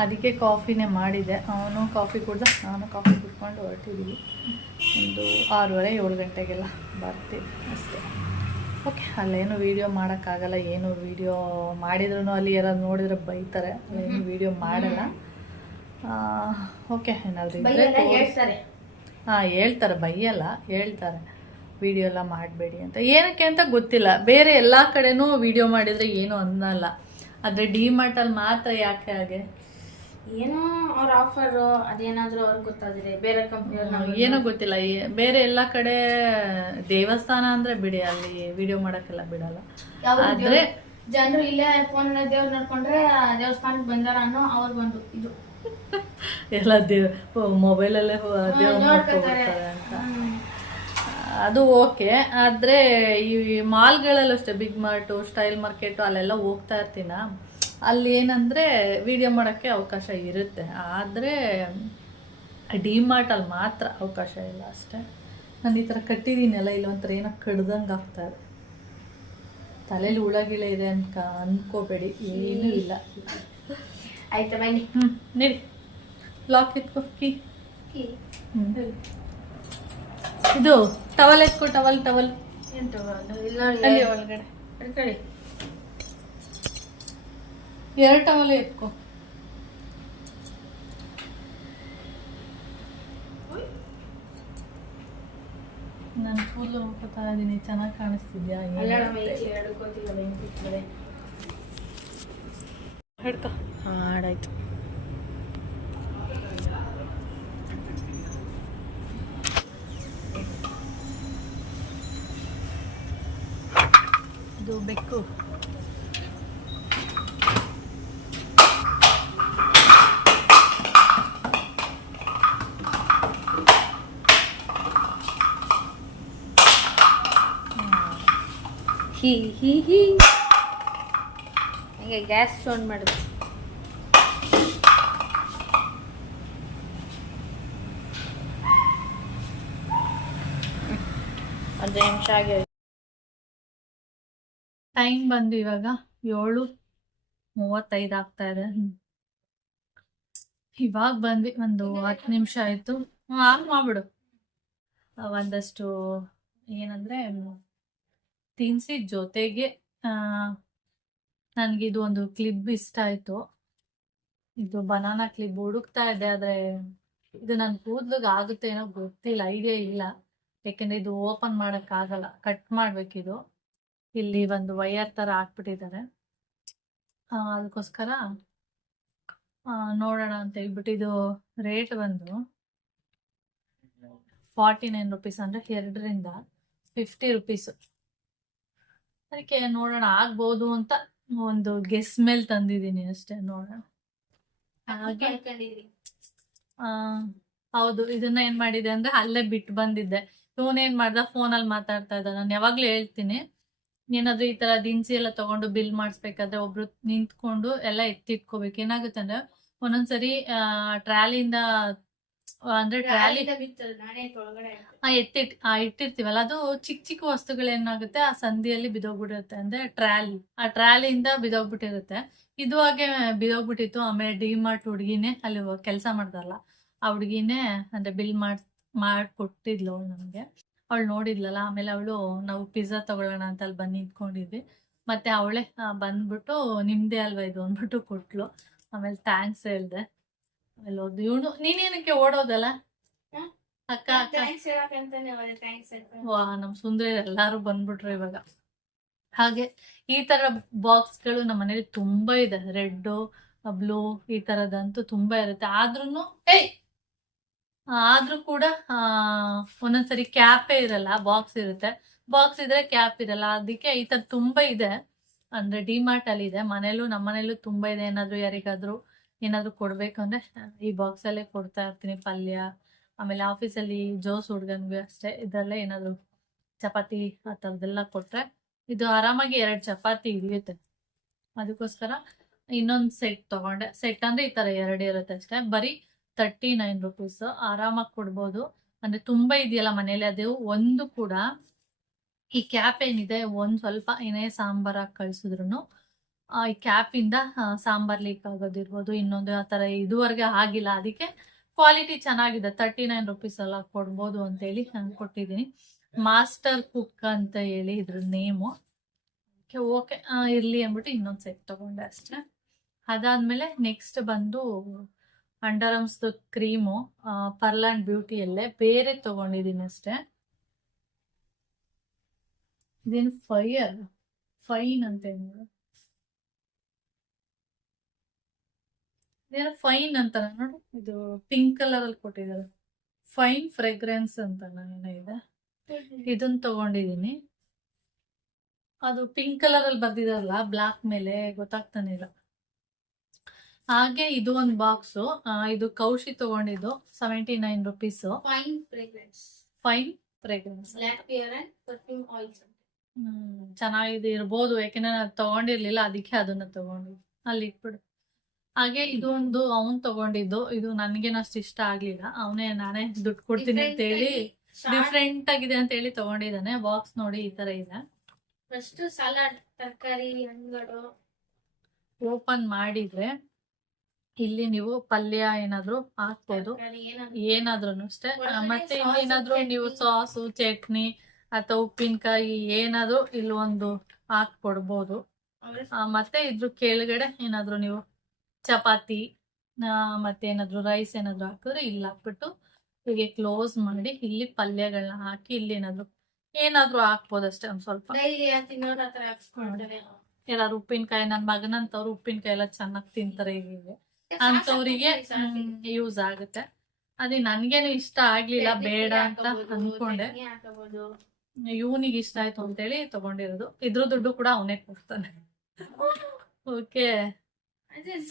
ಅದಕ್ಕೆ ಕಾಫಿನೇ ಮಾಡಿದೆ. ಅವನು ಕಾಫಿ ಕುಡ್ದ ನಾನು ಕಾಫಿ ಕುಡ್ಕೊಂಡು ಹೊರಟಿದ್ದೀವಿ ಒಂದು ಆರೂವರೆ ಏಳು ಗಂಟೆಗೆಲ್ಲ ಬರ್ತೀವಿ ಅಷ್ಟೇ. ಓಕೆ ಅಲ್ಲೇನು ವೀಡಿಯೋ ಮಾಡೋಕ್ಕಾಗಲ್ಲ ಏನು ವೀಡಿಯೋ ಮಾಡಿದ್ರು ಅಲ್ಲಿ ಯಾರಾದ್ರು ನೋಡಿದ್ರೆ ಬೈತಾರೆ ಅಲ್ಲೇನು ವೀಡಿಯೋ ಮಾಡಲ್ಲ. ಓಕೆ ಏನಾದರೂ ಹಾಂ ಹೇಳ್ತಾರೆ ಬೈಯಲ್ಲ ಹೇಳ್ತಾರೆ. ವಿಡಿಯೋ ಎಲ್ಲ ಮಾಡಬೇಡಿ ಅಂತ. ಏನಕ್ಕೆ ಅಂತ ಗೊತ್ತಿಲ್ಲ. ಬೇರೆ ಎಲ್ಲ ಕಡೆನೂ ವಿಡಿಯೋ ಮಾಡಿದರೆ ಏನು ಅನ್ನಲ್ಲ. ಆದರೆ ಡಿ ಮಾರ್ಟಲ್ಲಿ ಮಾತ್ರ ಯಾಕೆ ಹಾಗೆ? ಏನೋ ಅವ್ರ ಆಫರ್ ಅದೇನಾದ್ರೂ ಅವ್ರಿಗೆ ಗೊತ್ತಾದ್ರೆ ಬೇರೆ ಕಂಪ್ನಿ ಏನೋ ಗೊತ್ತಿಲ್ಲ. ಏ- ಬೇರೆ ಎಲ್ಲಾ ಕಡೆ ದೇವಸ್ಥಾನ ಅಂದ್ರೆ ಬಿಡಿ ಅಲ್ಲಿ ವಿಡಿಯೋ ಮಾಡಕ್ಕೆಲ್ಲ ಬಿಡಲ್ಲ. ಆದ್ರೆ ಜನರು ಇಲ್ಲೇ ಫೋನ್ ದೇವ್ರ ನೋಡ್ಕೊಂಡ್ರೆ ದೇವಸ್ಥಾನಕ್ಕೆ ಬಂದಾರ ಅನ್ನೋ ಅವ್ರ ಬಂದು ಇದು. ಎಲ್ಲ ದೇವ್ ಮೊಬೈಲಲ್ಲೇ ದೇವ್ರು ನೋಡ್ಕೊತಾರೆ. ನೋಡ್ಕೊಬಿಡ್ತಾರೆ ಅಂತ. ಅದು ಓಕೆ. ಆದ್ರೆ ಈ ಮಾಲ್ಗಳಲ್ಲೂ ಅಷ್ಟೇ ಬಿಗ್ ಮಾರ್ಟು ಸ್ಟೈಲ್ ಮಾರ್ಕೆಟು ಅಲ್ಲೆಲ್ಲ ಹೋಗ್ತಾ ಇರ್ತೀನ? ಅಲ್ಲಿ ಏನಂದರೆ ವಿಡಿಯೋ ಮಾಡೋಕ್ಕೆ ಅವಕಾಶ ಇರುತ್ತೆ. ಆದರೆ ಡಿ ಮಾರ್ಟಲ್ಲಿ ಮಾತ್ರ ಅವಕಾಶ ಇಲ್ಲ ಅಷ್ಟೇ. ನಾನು ಈ ಥರ ಕಟ್ಟಿದ್ದೀನಲ್ಲ ಇಲ್ಲ ಒಂಥರ ಏನೋ ಕಡ್ದಂಗೆ ಆಗ್ತಾ ಇದೆ. ತಲೆಯಲ್ಲಿ ಹುಳಗಿಳೆ ಇದೆ ಅನ್ಕ ಅನ್ಕೋಬೇಡಿ ಏನೂ ಇಲ್ಲ. ಆಯ್ತಾ ಬನ್ನಿ. ಹ್ಞೂ ನೀಡಿ. ಲಾಕ್ ಎತ್ಕೋ ಕೀ. ಇದು ಟವಲ್ ಎತ್ಕೋ ಟವಲ್ ಟವಲ್. ಎಂಟು ಇಲ್ಲ ಅಲ್ಲಿ ಒಳಗಡೆ. ಎರಡು ಟವಲ್ ಎತ್ಕೋ. ನಾನು ಫುಲ್ ಹೋಗ್ತಾ ಇದ್ದೀನಿ ಚೆನ್ನಾಗಿ ಕಾಣಿಸ್ತಿದ್ಯಾ? ಹಿಡ್ಕೊ. ಹಾಡಾಯ್ತು. ಇದು ಬೆಕ್ಕು. ಹಿ, ಹೀ ಹಿಂಗೆ ಗ್ಯಾಸ್ ಆನ್ ಮಾಡುದು ಒಂದು ನಿಮಿಷ ಆಗಿ. ಟೈಮ್ ಬಂದು ಇವಾಗ ಏಳು ಮೂವತ್ತೈದು ಆಗ್ತಾ ಇದೆ. ಇವಾಗ ಬಂದ್ವಿ ಒಂದು ಹತ್ತು ನಿಮಿಷ ಆಯ್ತು. ಆಫ್ ಮಾಡ್ಬಿಡು. ಒಂದಷ್ಟು ಏನಂದ್ರೆ ತಿನ್ಸಿ ಜೊತೆಗೆ ನನಗಿದು ಒಂದು ಕ್ಲಿಪ್ ಇಷ್ಟ ಆಯಿತು. ಇದು ಬನಾನಾ ಕ್ಲಿಪ್ ಹುಡುಕ್ತಾ ಇದೆ ಆದರೆ ಇದು ನನ್ನ ಕೂದಲಿಗೆ ಆಗುತ್ತೆ ಏನೋ ಗೊತ್ತಿಲ್ಲ ಐಡಿಯಾ ಇಲ್ಲ. ಯಾಕೆಂದರೆ ಇದು ಓಪನ್ ಮಾಡೋಕ್ಕಾಗಲ್ಲ ಕಟ್ ಮಾಡಬೇಕಿದು. ಇಲ್ಲಿ ಒಂದು ವೈಯರ್ ಥರ ಹಾಕ್ಬಿಟ್ಟಿದ್ದಾರೆ. ಅದಕ್ಕೋಸ್ಕರ ನೋಡೋಣ ಅಂತ ಹೇಳ್ಬಿಟ್ಟು ಇದು ರೇಟ್ ಬಂದು ಫಾರ್ಟಿ ನೈನ್ ರುಪೀಸ್ ಅಂದರೆ ಎರಡರಿಂದ ಫಿಫ್ಟಿ ರುಪೀಸ್ ಅದಕ್ಕೆ ನೋಡೋಣ ಆಗ್ಬೋದು ಅಂತ ಒಂದು ಗೆಸ್ ಮೇಲೆ ತಂದಿದ್ದೀನಿ ಅಷ್ಟೇ ನೋಡೋಣ. ಹಾಗೆ ಆ, ಹೌದು ಇದನ್ನ ಏನ್ ಮಾಡಿದೆ ಅಂದ್ರೆ ಅಲ್ಲೇ ಬಿಟ್ಟು ಬಂದಿದ್ದೆ. ಇವನೇನ್ ಮಾಡ್ದ ಅಲ್ಲಿ ಮಾತಾಡ್ತಾ ಇದ್ದ ನಾನು ಯಾವಾಗ್ಲೂ ಹೇಳ್ತೀನಿ ಏನಾದ್ರು ಈ ತರ ದಿನಸಿ ಎಲ್ಲ ತಗೊಂಡು ಬಿಲ್ ಮಾಡಿಸ್ಬೇಕಾದ್ರೆ ಒಬ್ರು ನಿಂತ್ಕೊಂಡು ಎಲ್ಲ ಎತ್ತಿಟ್ಕೋಬೇಕು. ಏನಾಗುತ್ತೆ ಅಂದ್ರೆ ಒಂದೊಂದ್ಸರಿ ಟ್ರಾಲಿಯಿಂದ ಅಂದ್ರೆ ಟ್ರಾಲಿ ಎತ್ತಿಟ್ ಆ ಇಟ್ಟಿರ್ತೀವಲ್ಲ ಅದು ಚಿಕ್ಕ ಚಿಕ್ಕ ವಸ್ತುಗಳೇನಾಗುತ್ತೆ ಆ ಸಂದಿಯಲ್ಲಿ ಬಿದೋಗ್ಬಿಟ್ಟಿರುತ್ತೆ ಅಂದ್ರೆ ಟ್ರಾಲಿ. ಆ ಟ್ರಾಲಿಯಿಂದ ಬಿದೋಗ್ಬಿಟ್ಟಿರುತ್ತೆ. ಇದು ಹಾಗೆ ಬಿದೋಗ್ಬಿಟ್ಟಿತ್ತು. ಆಮೇಲೆ ಡಿ ಮಾರ್ಟ್ ಹುಡುಗಿನೇ ಅಲ್ಲಿ ಕೆಲಸ ಮಾಡ್ತಾರಲ್ಲ ಆ ಹುಡುಗಿನೇ ಅಂದ್ರೆ ಬಿಲ್ ಮಾಡ್ ಮಾಡ್ಕೊಟ್ಟಿದ್ಲು ಅವಳು ನಮ್ಗೆ. ಅವಳು ನೋಡಿದ್ಲಲ್ಲ ಆಮೇಲೆ ಅವಳು ನಾವು ಪಿಜ್ಜಾ ತಗೊಳ್ಳೋಣ ಅಂತ ಅಲ್ಲಿ ಬಂದು ನಿಂತ್ಕೊಂಡಿದ್ವಿ. ಮತ್ತೆ ಅವಳೆ ಬಂದ್ಬಿಟ್ಟು ನಿಮ್ದೇ ಅಲ್ವಾ ಇದು? ಅಂದ್ಬಿಟ್ಟು ಕೊಟ್ಲು. ಆಮೇಲೆ ಥ್ಯಾಂಕ್ಸ್ ಹೇಳ್ದೆ. ಇವನು ನೀನೇನಕ್ಕೆ ಓಡೋದಲ್ಲ? ಅಕ್ಕ. ವಾ ನಮ್ ಸುಂದರ ಎಲ್ಲಾರು ಬಂದ್ಬಿಟ್ರು ಇವಾಗ. ಹಾಗೆ ಈ ತರ ಬಾಕ್ಸ್ಗಳು ನಮ್ಮ ಮನೇಲಿ ತುಂಬಾ ಇದೆ. ರೆಡ್ ಬ್ಲೂ ಈ ತರದಂತೂ ತುಂಬಾ ಇರುತ್ತೆ. ಆದ್ರೂನು ಏಯ್! ಆದ್ರೂ ಕೂಡ ಆ ಒಂದೊಂದ್ಸರಿ ಕ್ಯಾಪೇ ಇರಲ್ಲ ಬಾಕ್ಸ್ ಇರುತ್ತೆ. ಬಾಕ್ಸ್ ಇದ್ರೆ ಕ್ಯಾಪ್ ಇರಲ್ಲ. ಅದಕ್ಕೆ ಈ ತರ ತುಂಬಾ ಇದೆ. ಅಂದ್ರೆ ಡಿಮಾರ್ಟ್ ಅಲ್ಲಿ ಇದೆ. ಮನೇಲೂ ನಮ್ಮ ಮನೇಲೂ ತುಂಬಾ ಇದೆ. ಏನಾದ್ರು ಯಾರಿಗಾದ್ರೂ ಏನಾದ್ರು ಕೊಡ್ಬೇಕು ಅಂದ್ರೆ ಈ ಬಾಕ್ಸ್ ಅಲ್ಲೇ ಕೊಡ್ತಾ ಇರ್ತೀನಿ ಪಲ್ಯ, ಆಮೇಲೆ ಆಫೀಸಲ್ಲಿ ಜೋಸ್ ಹುಡ್ಗನ್ಗೂ ಅಷ್ಟೇ, ಇದ್ರಲ್ಲೇ ಏನಾದ್ರು ಚಪಾತಿ ಆ ಥರದ್ದೆಲ್ಲ ಕೊಟ್ರೆ ಇದು ಆರಾಮಾಗಿ ಎರಡು ಚಪಾತಿ ಇಳಿಯುತ್ತೆ ಅದಕ್ಕೋಸ್ಕರ ಇನ್ನೊಂದು ಸೆಟ್ ತಗೊಂಡೆ. ಸೆಟ್ ಅಂದ್ರೆ ಈ ತರ ಎರಡು ಇರುತ್ತೆ ಅಷ್ಟೇ. ಬರೀ ತರ್ಟಿ ನೈನ್ ರುಪೀಸ್ ಆರಾಮಾಗಿ ಕೊಡ್ಬೋದು. ಅಂದ್ರೆ ತುಂಬಾ ಇದೆಯಲ್ಲ ಮನೇಲಿ ಅದು ಒಂದು ಕೂಡ ಈ ಕ್ಯಾಪ್ ಏನಿದೆ, ಒಂದ್ ಸ್ವಲ್ಪ ಏನೇ ಸಾಂಬಾರ್ ಹಾಕಿ ಕಳ್ಸಿದ್ರು ಈ ಇಂದ ಸಾಂಬಾರ್ ಲೀಕ್ ಆಗೋದಿರ್ಬೋದು, ಇನ್ನೊಂದು ಆ ತರ ಇದುವರೆಗೆ ಆಗಿಲ್ಲ. ಅದಕ್ಕೆ ಕ್ವಾಲಿಟಿ ಚೆನ್ನಾಗಿದೆ. ತರ್ಟಿ ನೈನ್ ರುಪೀಸ್ ಎಲ್ಲ ಕೊಡ್ಬೋದು ಅಂತೇಳಿ ನಾನು ಕೊಟ್ಟಿದ್ದೀನಿ. ಮಾಸ್ಟರ್ ಕುಕ್ ಅಂತ ಹೇಳಿ ಇದ್ರ ನೇಮು ಓಕೆ ಇರ್ಲಿ ಅಂದ್ಬಿಟ್ಟು ಇನ್ನೊಂದು ಸೆಟ್ ತಗೊಂಡೆ ಅಷ್ಟೇ. ಅದಾದ್ಮೇಲೆ ನೆಕ್ಸ್ಟ್ ಬಂದು ಅಂಡರ್ ಆರ್ಮ್ಸ್ದು ಕ್ರೀಮು ಪರ್ಲ್ ಅಂಡ್ ಬ್ಯೂಟಿಯಲ್ಲೇ ಬೇರೆ ತೊಗೊಂಡಿದ್ದೀನಿ ಅಷ್ಟೇ. ಇದೇನು ಫೈಯರ್ ಫೈನ್ ಅಂತ ಏನು ಇದೇನೋ ಫೈನ್ ಅಂತ ನೋಡು. ಇದು ಪಿಂಕ್ ಕಲರ್ ಅಲ್ಲಿ ಕೊಟ್ಟಿದ್ದಾರೆ. ಫೈನ್ ಫ್ರೆಗ್ರೆನ್ಸ್ ಅಂತ ಏನೋ ಇದೆ. ಇದನ್ನ ತಗೊಂಡಿದೀನಿ. ಅದು ಪಿಂಕ್ ಕಲರ್ ಅಲ್ಲಿ ಬರ್ದಿದಾರಲ್ಲ ಬ್ಲಾಕ್ ಮೇಲೆ ಗೊತ್ತಾಗ್ತಾನೆ ಇಲ್ಲ. ಹಾಗೆ ಇದು ಒಂದು ಬಾಕ್ಸ್. ಇದು ಕೌಶಿ ತಗೊಂಡಿದ್ದು seventy nine rupees. Fine. Fine fragrance. oils. Hmm ಚೆನ್ನಾಗಿದೆ ಇರ್ಬೋದು. ಯಾಕೆಂದ್ರೆ ನಾನು ತಗೊಂಡಿರ್ಲಿಲ್ಲ ಅದಕ್ಕೆ ಅದನ್ನ ತಗೊಂಡಿದ್ದು. ಅಲ್ಲಿ ಇಟ್ಬಿಡು ಹಾಗೆ ಇದು ಒಂದು ಅವನ್ ತಗೊಂಡಿದ್ದು. ಇದು ನನ್ಗೇನಷ್ಟು ಇಷ್ಟ ಆಗ್ಲಿಲ್ಲ. ಅವನೇ ನಾನೇ ದುಡ್ಡು ಕೊಡ್ತೀನಿ ಅಂತ ಹೇಳಿ ಡಿಫ್ರೆಂಟ್ ಆಗಿದೆ ಅಂತ ಹೇಳಿ ತಗೊಂಡಿದ್ದಾನೆ. ಬಾಕ್ಸ್ ನೋಡಿ ಈ ತರ ಇದೆ. ಫಸ್ಟ್ ಸಲಾಡ್ ತರಕಾರಿ ಹಣ್ಣುಗಳು ಓಪನ್ ಮಾಡಿದ್ರೆ ಇಲ್ಲಿ ನೀವು ಪಲ್ಯ ಏನಾದ್ರು ಹಾಕ್ಬೋದು. ಏನಾದ್ರು. ಅಷ್ಟೇ. ಮತ್ತೆ ಏನಾದ್ರು ನೀವು. ಸಾಸು ಚಟ್ನಿ ಅಥವಾ ಉಪ್ಪಿನಕಾಯಿ ಏನಾದ್ರು ಇಲ್ಲಿ ಒಂದು ಹಾಕ್ಕೊಡ್ಬೋದು. ಕೊಡ್ಬೋದು ಮತ್ತೆ ಇದ್ರ ಕೆಳಗಡೆ ಏನಾದ್ರು ನೀವು ಚಪಾತಿ ಮತ್ತೆ ಏನಾದ್ರು ರೈಸ್ ಏನಾದ್ರು ಹಾಕಿದ್ರೆ ಇಲ್ಲಿ ಹಾಕ್ಬಿಟ್ಟು ಹೀಗೆ ಕ್ಲೋಸ್ ಮಾಡಿ ಇಲ್ಲಿ ಪಲ್ಯಗಳನ್ನ ಹಾಕಿ ಇಲ್ಲಿ ಏನಾದ್ರು ಏನಾದ್ರು ಹಾಕ್ಬೋದು ಅಷ್ಟೇ ಒಂದ್ ಸ್ವಲ್ಪ. ಎಲ್ಲಾರು ಉಪ್ಪಿನಕಾಯಿ ನನ್ ಮಗನಂತವ್ರು ಉಪ್ಪಿನಕಾಯಿ ಎಲ್ಲ ಚೆನ್ನಾಗಿ ತಿಂತಾರೆ ಹೀಗೆ. ಅಂತವ್ರಿಗೆ ಯೂಸ್ ಆಗುತ್ತೆ. ಅದೇ ನನ್ಗೇನು ಇಷ್ಟ ಆಗ್ಲಿಲ್ಲ ಬೇಡ ಅಂತ ಅನ್ಕೊಂಡೆ. ಇವನಿಗೆ ಇಷ್ಟ ಆಯ್ತು ಅಂತೇಳಿ ತಗೊಂಡಿರೋದು. ಇದ್ರ ದುಡ್ಡು ಕೂಡ ಅವನೇ ಕೊಡ್ತಾನೆ. ಓಕೆ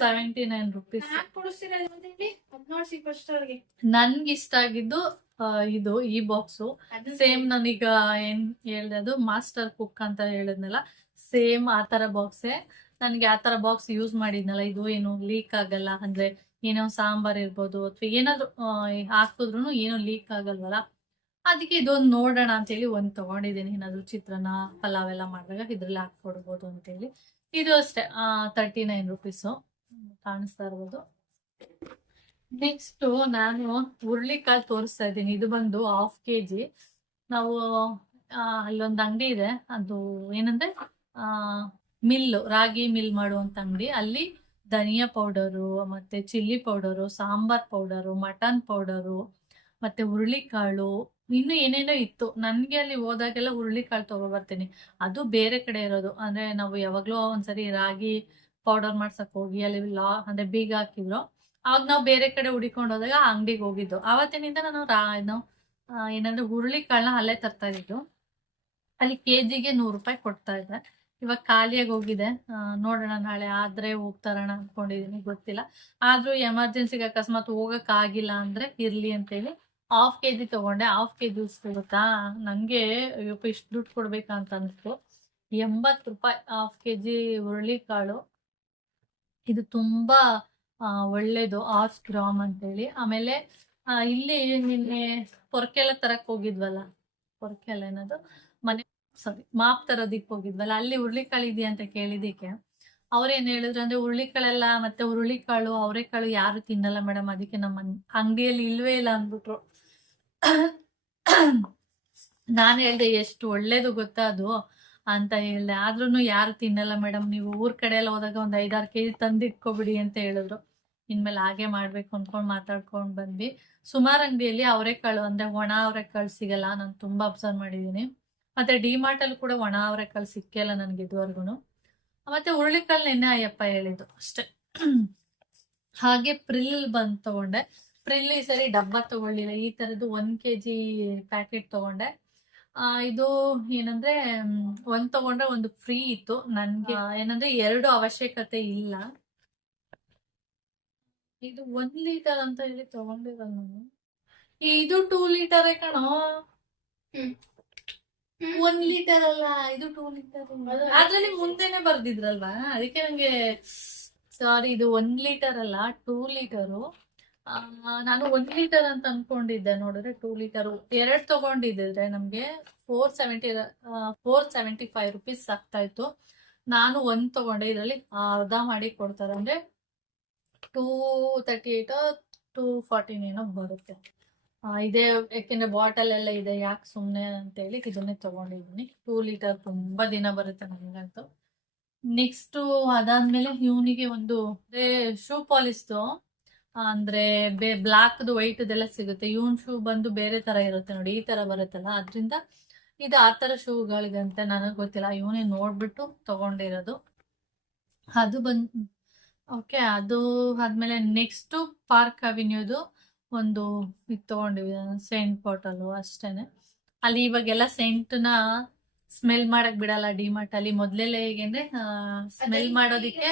ಸೆವೆಂಟಿ ನೈನ್ ರುಪೀಸ್ ಹದಿನೇಳು ನನ್ಗೆ ಇಷ್ಟ ಆಗಿದ್ದು ಇದು ಈ ಬಾಕ್ಸು ಸೇಮ್ ನಾನೀಗ ಏನ್ ಹೇಳ್ದೆ ಅದು ಮಾಸ್ಟರ್ ಕುಕ್ ಅಂತ ಹೇಳಿದ್ನಲ್ಲ ಸೇಮ್ ಆ ತರ ಬಾಕ್ಸೇ ನನ್ಗೆ ಆ ತರ ಬಾಕ್ಸ್ ಯೂಸ್ ಮಾಡಿದ್ನಲ್ಲ ಇದು ಏನು ಲೀಕ್ ಆಗಲ್ಲ. ಅಂದ್ರೆ ಏನೋ ಸಾಂಬಾರ್ ಇರ್ಬೋದು ಅಥವಾ ಏನಾದ್ರು ಹಾಕಿದ್ರು ಏನು ಲೀಕ್ ಆಗಲ್ವಲ್ಲ. ಅದಕ್ಕೆ ಇದೊಂದು ನೋಡೋಣ ಅಂತೇಳಿ ಒಂದ್ ತಗೊಂಡಿದ್ದೀನಿ. ಏನಾದ್ರು ಚಿತ್ರಾನ್ನ ಪಲಾವ್ ಎಲ್ಲ ಮಾಡಿದಾಗ ಇದ್ರಲ್ಲಿ ಅಂತ ಅಂತೇಳಿ. ಇದು ಅಷ್ಟೇ. ತರ್ಟಿ ನೈನ್ ರುಪೀಸು ಕಾಣಿಸ್ತಾ ಇರ್ಬೋದು. ನೆಕ್ಸ್ಟ್ ನಾನು ಹುರುಳಿಕಾಳು ತೋರಿಸ್ತಾ ಇದ್ದೀನಿ. ಇದು ಬಂದು ಹಾಫ್ ಕೆ ಜಿ ನಾವು ಅಲ್ಲೊಂದು ಅಂಗಡಿ ಇದೆ. ಅದು ಏನಂದ್ರೆ ಮಿಲ್ಲು ಮಿಲ್ ರಾಗಿ ಮಿಲ್ ಮಾಡುವಂತ ಅಂಗಡಿ. ಅಲ್ಲಿ ಧನಿಯಾ ಪೌಡರು, ಮತ್ತೆ chilli powder, sambar powder, mutton powder, ಮತ್ತೆ ಹುರುಳಿಕಾಳು ಇನ್ನು ಏನೇನೋ ಇತ್ತು. ನನ್ಗೆ ಅಲ್ಲಿ ಹೋದಾಗೆಲ್ಲ ಹುರುಳಿಕಾಳು ತಗೊಬರ್ತೀನಿ ಅದು ಬೇರೆ ಕಡೆ ಇರೋದು. ಅಂದ್ರೆ ನಾವು ಯಾವಾಗ್ಲೂ ಒಂದ್ಸರಿ ರಾಗಿ ಪೌಡರ್ ಮಾಡ್ಸಕ್ ಹೋಗಿ, ಅಲ್ಲಿ ಲಾ, ಅಂದ್ರೆ ಬೀಗ ಹಾಕಿದ್ರು. ಅವಾಗ ನಾವು ಬೇರೆ ಕಡೆ ಹುಡಿಕೊಂಡು ಹೋದಾಗ ಅಂಗಡಿಗೆ ಹೋಗಿದ್ದು. ಆವತ್ತಿನಿಂದ ನಾನು ರಾ, ಏನು ಏನಂದ್ರೆ ಹುರುಳಿಕಾಳನ್ನ ಅಲ್ಲೇ ತರ್ತಾ ಇದ್ದು ಅಲ್ಲಿ ಕೆ ಜಿಗೆ ನೂರು ರೂಪಾಯಿ ಕೊಡ್ತಾ ಇದ್ದೆ. ಇವಾಗ ಖಾಲಿಯಾಗಿ ಹೋಗಿದೆ. ನೋಡೋಣ ನಾಳೆ ಆದ್ರೆ ಹೋಗ್ತಾರಣ ಅನ್ಕೊಂಡಿದೀನಿ, ಗೊತ್ತಿಲ್ಲ. ಆದ್ರೂ ಎಮರ್ಜೆನ್ಸಿಗೆ ಅಕಸ್ಮಾತ್ ಹೋಗಕ್ ಆಗಿಲ್ಲ ಅಂದ್ರೆ ಇರ್ಲಿ ಅಂತೇಳಿ ಹಾಫ್ ಕೆ ಜಿ ತಗೊಂಡೆ ಹಾಫ್ ಕೆ ಜಿ ಸಿಗುತ್ತಾ ನಂಗೆ ಅಯ್ಯಪ್ಪ ಇಷ್ಟು ದುಡ್ಡು ಕೊಡ್ಬೇಕಂತ ಅಂತ ಅನ್ಸ್ತು. ಎಂಬತ್ತು ರೂಪಾಯಿ ಹಾಫ್ ಕೆ ಜಿ ಹುರುಳಿಕಾಳು. ಇದು ತುಂಬಾ ಒಳ್ಳೇದು ಆರ್ಸ್ ಗ್ರಾಮ್ ಅಂತೇಳಿ. ಆಮೇಲೆ ಇಲ್ಲಿ ನಿನ್ನೆ ಪೊರ್ಕೆ ಎಲ್ಲ ತರಕ್ ಹೋಗಿದ್ವಲ್ಲ? ಪೊರ್ಕೆ ಎಲ್ಲ ಏನದು? ಮನೆ ಸಾರಿ ಮಾಪ್ ತರೋದಿಕ್ ಹೋಗಿದ್ವಲ್ಲ? ಅಲ್ಲಿ ಹುರುಳಿಕಾಳು ಇದೆಯಾ ಅಂತ ಕೇಳಿದಿಕ್ಕೆ ಅವ್ರೇನ್ ಹೇಳಿದ್ರು? ಅಂದ್ರೆ ಹುರುಳಿಕಾಳೆಲ್ಲ ಮತ್ತೆ ಹುರುಳಿಕಾಳು, ಅವರೆಕಾಳು ಯಾರು ತಿನ್ನಲ್ಲ ಮೇಡಮ್, ಅದಕ್ಕೆ ನಮ್ಮ ಅಂಗಡಿಯಲ್ಲಿ ಇಲ್ವೇ ಇಲ್ಲ ಅಂದ್ಬಿಟ್ರು. ನಾನು ಹೇಳ್ದೆ ಎಷ್ಟು ಒಳ್ಳೇದು ಗೊತ್ತಾ ಅದು? ಅಂತ ಹೇಳ್ದೆ. ಆದ್ರೂ ಯಾರು ತಿನ್ನಲ್ಲ ಮೇಡಮ್ ನೀವು ಊರ್ ಕಡೆ ಎಲ್ಲ ಹೋದಾಗ ಒಂದ್ ಐದಾರು ಕೆಜಿ ತಂದಿಟ್ಕೊಬಿಡಿ ಅಂತ ಹೇಳಿದ್ರು. ಇನ್ಮೇಲೆ ಹಾಗೆ ಮಾಡ್ಬೇಕು ಅನ್ಕೊಂಡ್ ಮಾತಾಡ್ಕೊಂಡ್ ಬಂದ್ವಿ. ಸುಮಾರು ಅಂಗಡಿಯಲ್ಲಿ ಅವರೆಕಾಳು ಅಂದ್ರೆ ಒಣ ಅವರೆಕಾಳು ಸಿಗಲ್ಲ. ನಾನು ತುಂಬಾ ಅಬ್ಸರ್ವ್ ಮಾಡಿದೀನಿ. ಮತ್ತೆ ಡಿಮಾರ್ಟ್ ಅಲ್ಲಿ ಕೂಡ ಒಣ ಅವರೆಕಾಳು ಸಿಕ್ಕಿಲ್ಲ ನನ್ಗೆ ಇದುವರೆಗೂ ಮತ್ತೆ ಹುರುಳಿಕಾಳು ನೆನ್ನೆ ಅಯ್ಯಪ್ಪ ಹೇಳಿದ್ದು ಅಷ್ಟೇ. ಹಾಗೆ ಪ್ರಿಲ್ ಬಂದು ತಗೊಂಡೆ. ಪ್ರಿಲ್ ಈ ಸರಿ ಡಬ್ಬ ತಗೊಳ್ಳಿಲ್ಲ. ಈ ತರದ್ದು ಒಂದ್ ಕೆ ಜಿ ಪ್ಯಾಕೆಟ್ ತಗೊಂಡೆ. ಆ, ಇದು ಏನಂದ್ರೆ ಒಂದ್ ತಗೊಂಡ್ರೆ ಒಂದು ಫ್ರೀ ಇತ್ತು. ನನ್ಗೆ ಏನಂದ್ರೆ ಎರಡು ಅವಶ್ಯಕತೆ ಇಲ್ಲ. ಇದು ಒಂದ್ ಲೀಟರ್ ಅಂತ ಹೇಳಿ ತಗೊಂಡಿರಲ್ಲ ನಾನು. ಇದು ಟೂ ಲೀಟರ್ ಕಣೋ. ಒಂದ್ ಲೀಟರ್ ಅಲ್ಲ ಇದು ಟೂ ಲೀಟರ್ ಅದು ಅದ್ರಲ್ಲಿ ಮುಂದೆನೆ ಬರ್ದಿದ್ರಲ್ವಾ? ಅದಕ್ಕೆ ನಂಗೆ ಸಾರಿ ಇದು ಒಂದ್ ಲೀಟರ್ ಅಲ್ಲ ಟೂ ಲೀಟರು ನಾನು ಒನ್ ಲೀಟರ್ ಅಂತ ಅನ್ಕೊಂಡಿದ್ದೆ ನೋಡಿದ್ರೆ ಟೂ ಲೀಟರ್ ಎರಡ್ ತಗೊಂಡಿದ್ರೆ ನಮ್ಗೆ four seventy four seventy five rupees ಆಗ್ತಾ ಇತ್ತು. ನಾನು ಒಂದ್ ತಗೊಂಡೆ, ಇದರಲ್ಲಿ ಅರ್ಧ ಮಾಡಿ ಕೊಡ್ತಾರೆ. ಅಂದ್ರೆ two thirty eight two forty ಏನೋ ಬರುತ್ತೆ. ಇದೆ, ಯಾಕೆಂದ್ರೆ ಬಾಟಲ್ ಎಲ್ಲ ಇದೆ, ಯಾಕೆ ಸುಮ್ಮನೆ ಅಂತೇಳಿ ಇದನ್ನೇ ತಗೊಂಡಿದ್ದೀನಿ. ಟೂ ಲೀಟರ್ ತುಂಬಾ ದಿನ ಬರುತ್ತೆ ನನಗಂತೂ ನೆಕ್ಸ್ಟ್ ಅದಾದ್ಮೇಲೆ ಇವನಿಗೆ ಒಂದು ಶೂ ಪಾಲಿಸ್ದು ಅಂದ್ರೆ ಬೇ ಬ್ಲಾಕ್ದು ವೈಟ್ದೆಲ್ಲ ಸಿಗುತ್ತೆ. ಇವನ್ ಶೂ ಬಂದು ಬೇರೆ ತರ ಇರುತ್ತೆ ನೋಡಿ ಈ ತರ ಬರುತ್ತಲ್ಲ. ಅದ್ರಿಂದ ಇದು ಆ ತರ ಶೂಗಳಿಗಂತ ನನಗೆ ಗೊತ್ತಿಲ್ಲ. ಇವನೇ ನೋಡ್ಬಿಟ್ಟು ತಗೊಂಡಿರೋದು. ಅದು ಬಂದ್ ಓಕೆ ಅದು ಆದ್ಮೇಲೆ ನೆಕ್ಸ್ಟ್ ಪಾರ್ಕ್ ಅವಿನ್ಯೂದು ಒಂದು ಇದು ತಗೊಂಡಿವಿ ಸೆಂಟ್ ಬಾಟಲು ಅಷ್ಟೇನೆ. ಅಲ್ಲಿ ಇವಾಗೆಲ್ಲ ಸೆಂಟ್ನ ಸ್ಮೆಲ್ ಮಾಡಕ್ ಬಿಡಲ್ಲ ಡಿಮಾರ್ಟ್ ಅಲ್ಲಿ ಮೊದ್ಲೆಲ್ಲ ಹೇಗೆಂದ್ರೆ ಸ್ಮೆಲ್ ಮಾಡೋದಿಕ್ಕೆ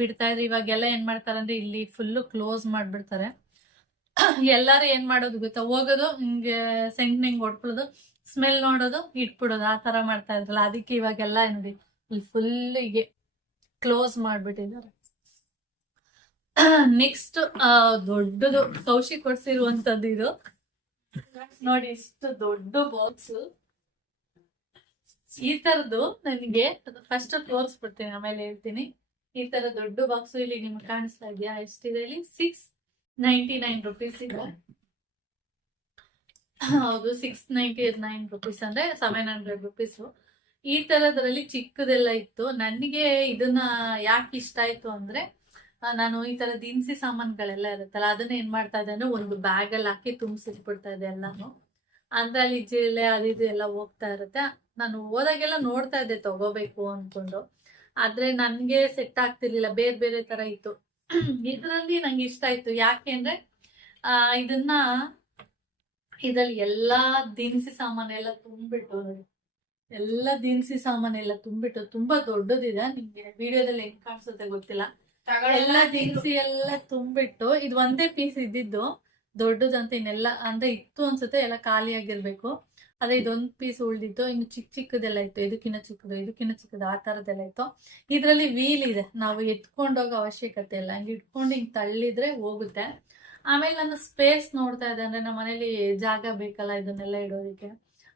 ಬಿಡ್ತಾ ಇದ್ರು ಇವಾಗೆಲ್ಲ ಏನ್ ಮಾಡ್ತಾರೆ ಅಂದ್ರೆ ಇಲ್ಲಿ ಫುಲ್ಲು ಕ್ಲೋಸ್ ಮಾಡ್ಬಿಡ್ತಾರೆ. ಎಲ್ಲಾರು ಏನ್ ಮಾಡೋದು ಗೊತ್ತಾ? ಹೋಗೋದು, ಹಿಂಗೆ ಸೆಂಟ್ ಹಿಂಗ್ ಹೊಡ್ಕೊಳ್ಳೋದು ಸ್ಮೆಲ್ ನೋಡೋದು, ಇಟ್ಬಿಡೋದು, ಆ ತರ ಮಾಡ್ತಾ ಇದ್ರಲ್ಲ. ಅದಕ್ಕೆ ಇವಾಗೆಲ್ಲ ನೋಡಿ, ಇಲ್ಲಿ ಫುಲ್ ಹೀಗೆ ಕ್ಲೋಸ್ ಮಾಡ್ಬಿಟ್ಟಿದ್ದಾರೆ. ನೆಕ್ಸ್ಟ್ ದೊಡ್ಡದು ಕೌಶಿ ಕೊಡ್ಸಿರುವಂತದ್ದು ಇದು. ನೋಡಿ, ಇಷ್ಟು ದೊಡ್ಡ ಬಾಕ್ಸ್ ಈ ತರದ್ದು ನನಗೆ ಫಸ್ಟ್ ತೋರಿಸ್ಬಿಡ್ತೀನಿ, ಆಮೇಲೆ ಹೇಳ್ತೀನಿ. ಈ ತರ ದೊಡ್ಡ ಬಾಕ್ಸ್ ಇಲ್ಲಿ ನಿಮ್ಗೆ ಕಾಣಿಸ್ತಾ ಇದೆಯಾ? ಎಷ್ಟಿದೆ ಇಲ್ಲಿ? ಸಿಕ್ಸ್ ನೈಂಟಿ ನೈನ್ ರುಪೀಸ್ ಇದೆ. ಹೌದು ಸಿಕ್ಸ್ ನೈಂಟಿ ನೈನ್ ರುಪೀಸ್ ಅಂದ್ರೆ ಸೆವೆನ್ ಹಂಡ್ರೆಡ್ ರುಪೀಸ್ ಈ ತರದ್ರಲ್ಲಿ ಚಿಕ್ಕದೆಲ್ಲ ಇತ್ತು. ನನಗೆ ಇದನ್ನ ಯಾಕೆ ಇಷ್ಟ ಆಯ್ತು ಅಂದ್ರೆ ನಾನು ಈ ತರ ದಿನಸಿ ಸಾಮಾನುಗಳೆಲ್ಲ ಇರುತ್ತಲ್ಲ, ಅದನ್ನ ಏನ್ ಮಾಡ್ತಾ ಇದ್ದೆ ಅಂದ್ರೆ ಒಂದು ಬ್ಯಾಗ್ ಅಲ್ಲಿ ಹಾಕಿ ತುಂಬಿಸಿಟ್ಬಿಡ್ತಾ ಇದೆ ಎಲ್ಲಾನು. ಅಂದ್ರೆ ಅಲ್ಲಿ ಜಿಲ್ಲೆ ಅದು ಇದು ಎಲ್ಲ ಹೋಗ್ತಾ ಇರುತ್ತೆ. ನಾನು ಹೋದಾಗೆಲ್ಲ ನೋಡ್ತಾ ಇದ್ದೆ, ತಗೋಬೇಕು ಅನ್ಕೊಂಡು. ಆದ್ರೆ ನನ್ಗೆ ಸೆಟ್ ಆಗ್ತಿರ್ಲಿಲ್ಲ ಬೇರೆ ಬೇರೆ ತರ ಇತ್ತು. ಇದರಲ್ಲಿ ನಂಗೆ ಇಷ್ಟ ಆಯ್ತು. ಯಾಕೆ ಅಂದ್ರೆ ಆ ಇದನ್ನ ಇದ್ರಲ್ಲಿ ಎಲ್ಲಾ ದಿನಸಿ ಸಾಮಾನೆಲ್ಲ ತುಂಬಿಟ್ಟು ಎಲ್ಲ ದಿನಸಿ ಸಾಮಾನೆಲ್ಲ ತುಂಬಿಟ್ಟು ತುಂಬಾ ದೊಡ್ಡದಿದೆ. ನಿಮ್ಗೆ ವಿಡಿಯೋದಲ್ಲಿ ಹೆಂಗ್ ಕಾಣಿಸುತ್ತೆ ಗೊತ್ತಿಲ್ಲ. ಎಲ್ಲ ದಿನಸಿ ಎಲ್ಲ ತುಂಬಿಟ್ಟು ಇದು ಒಂದೇ ಪೀಸ್ ಇದ್ದಿದ್ದು ದೊಡ್ಡದಂತ ಇನ್ನೆಲ್ಲ ಅಂದ್ರೆ ಇತ್ತು ಅನ್ಸುತ್ತೆ ಎಲ್ಲ ಖಾಲಿ ಆಗಿರ್ಬೇಕು ಅದೇ ಇದೊಂದು ಪೀಸ್ ಉಳ್ದಿತ್ತು ಇನ್ನು ಚಿಕ್ಕ ಚಿಕ್ಕದೆಲ್ಲ ಇತ್ತು. ಇದಕ್ಕಿನ್ನ ಚಿಕ್ಕದು ಇದಕ್ಕಿನ್ನ ಚಿಕ್ಕದು, ಆ ತರದೆಲ್ಲ ಇತ್ತು. ಇದ್ರಲ್ಲಿ ವೀಲ್ ಇದೆ. ನಾವು ಎತ್ಕೊಂಡೋಗೋ ಅವಶ್ಯಕತೆ ಇಲ್ಲ. ಹಂಗೆ ಇಟ್ಕೊಂಡು ಹಿಂಗೆ ತಳ್ಳಿದ್ರೆ ಹೋಗುತ್ತೆ. ಆಮೇಲೆ ನಾನು ಸ್ಪೇಸ್ ನೋಡ್ತಾ ಇದ್ದೆ ಅಂದ್ರೆ ನಮ್ಮ ಮನೇಲಿ ಜಾಗ ಬೇಕಲ್ಲ ಇದನ್ನೆಲ್ಲ ಇಡೋದಕ್ಕೆ.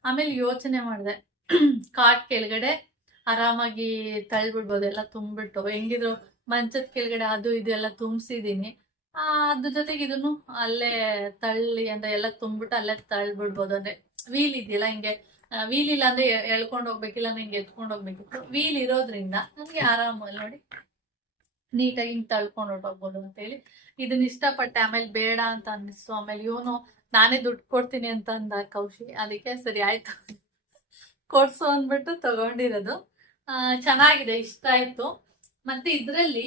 ಆಮೇಲೆ ಯೋಚನೆ ಮಾಡಿದೆ. ಕಾಟ್ ಕೆಳಗಡೆ ಆರಾಮಾಗಿ ತಳ್ಳಿಬಿಡ್ಬೋದು ಎಲ್ಲ ತುಂಬಿಟ್ಟು. ಹೆಂಗಿದ್ರು ಮಂಚದ ಕೆಳಗಡೆ ಅದು ಇದು ಎಲ್ಲ ತುಂಬಿಸಿದೀನಿ ಆ ಅದ್ರ ಜೊತೆಗೆ ಇದನ್ನು ಅಲ್ಲೇ ತಳ್ಳಿ ಅಂದ್ರೆ ಎಲ್ಲ ತುಂಬಿಟ್ಟು ಅಲ್ಲೇ ತಳ್ಬಿಡ್ಬೋದು. ಅಂದ್ರೆ ವೀಲ್ ಇದೆಯಲ್ಲ ಹಿಂಗೆ ವೀಲ್ ಇಲ್ಲ ಅಂದ್ರೆ ಎಳ್ಕೊಂಡು ಹೋಗ್ಬೇಕಿಲ್ಲ ಅಂದ್ರೆ ಹಿಂಗೆ ಎತ್ಕೊಂಡು ಹೋಗ್ಬೇಕಿತ್ತು ವೀಲ್ ಇರೋದ್ರಿಂದ ನಮ್ಗೆ ಆರಾಮ ನೋಡಿ. ನೀಟಾಗಿ ಹಿಂಗ್ ತಳ್ಕೊಂಡು ಹೊರ್ಟೋಗ್ಬೋದು ಅಂತ ಹೇಳಿ. ಇದನ್ನ ಇಷ್ಟಪಟ್ಟೆ ಆಮೇಲೆ ಬೇಡ ಅಂತ ಅನ್ನಿಸ್ತು. ಆಮೇಲೆ ಇವನು, ನಾನೇ ದುಡ್ಡು ಕೊಡ್ತೀನಿ ಅಂತ ಅಂದ ಕೌಶಿ. ಅದಕ್ಕೆ ಸರಿ ಆಯ್ತು. ಕೊಡ್ಸು ಅಂದ್ಬಿಟ್ಟು ತಗೊಂಡಿರೋದು. ಚೆನ್ನಾಗಿದೆ, ಇಷ್ಟ ಆಯ್ತು. ಮತ್ತೆ ಇದ್ರಲ್ಲಿ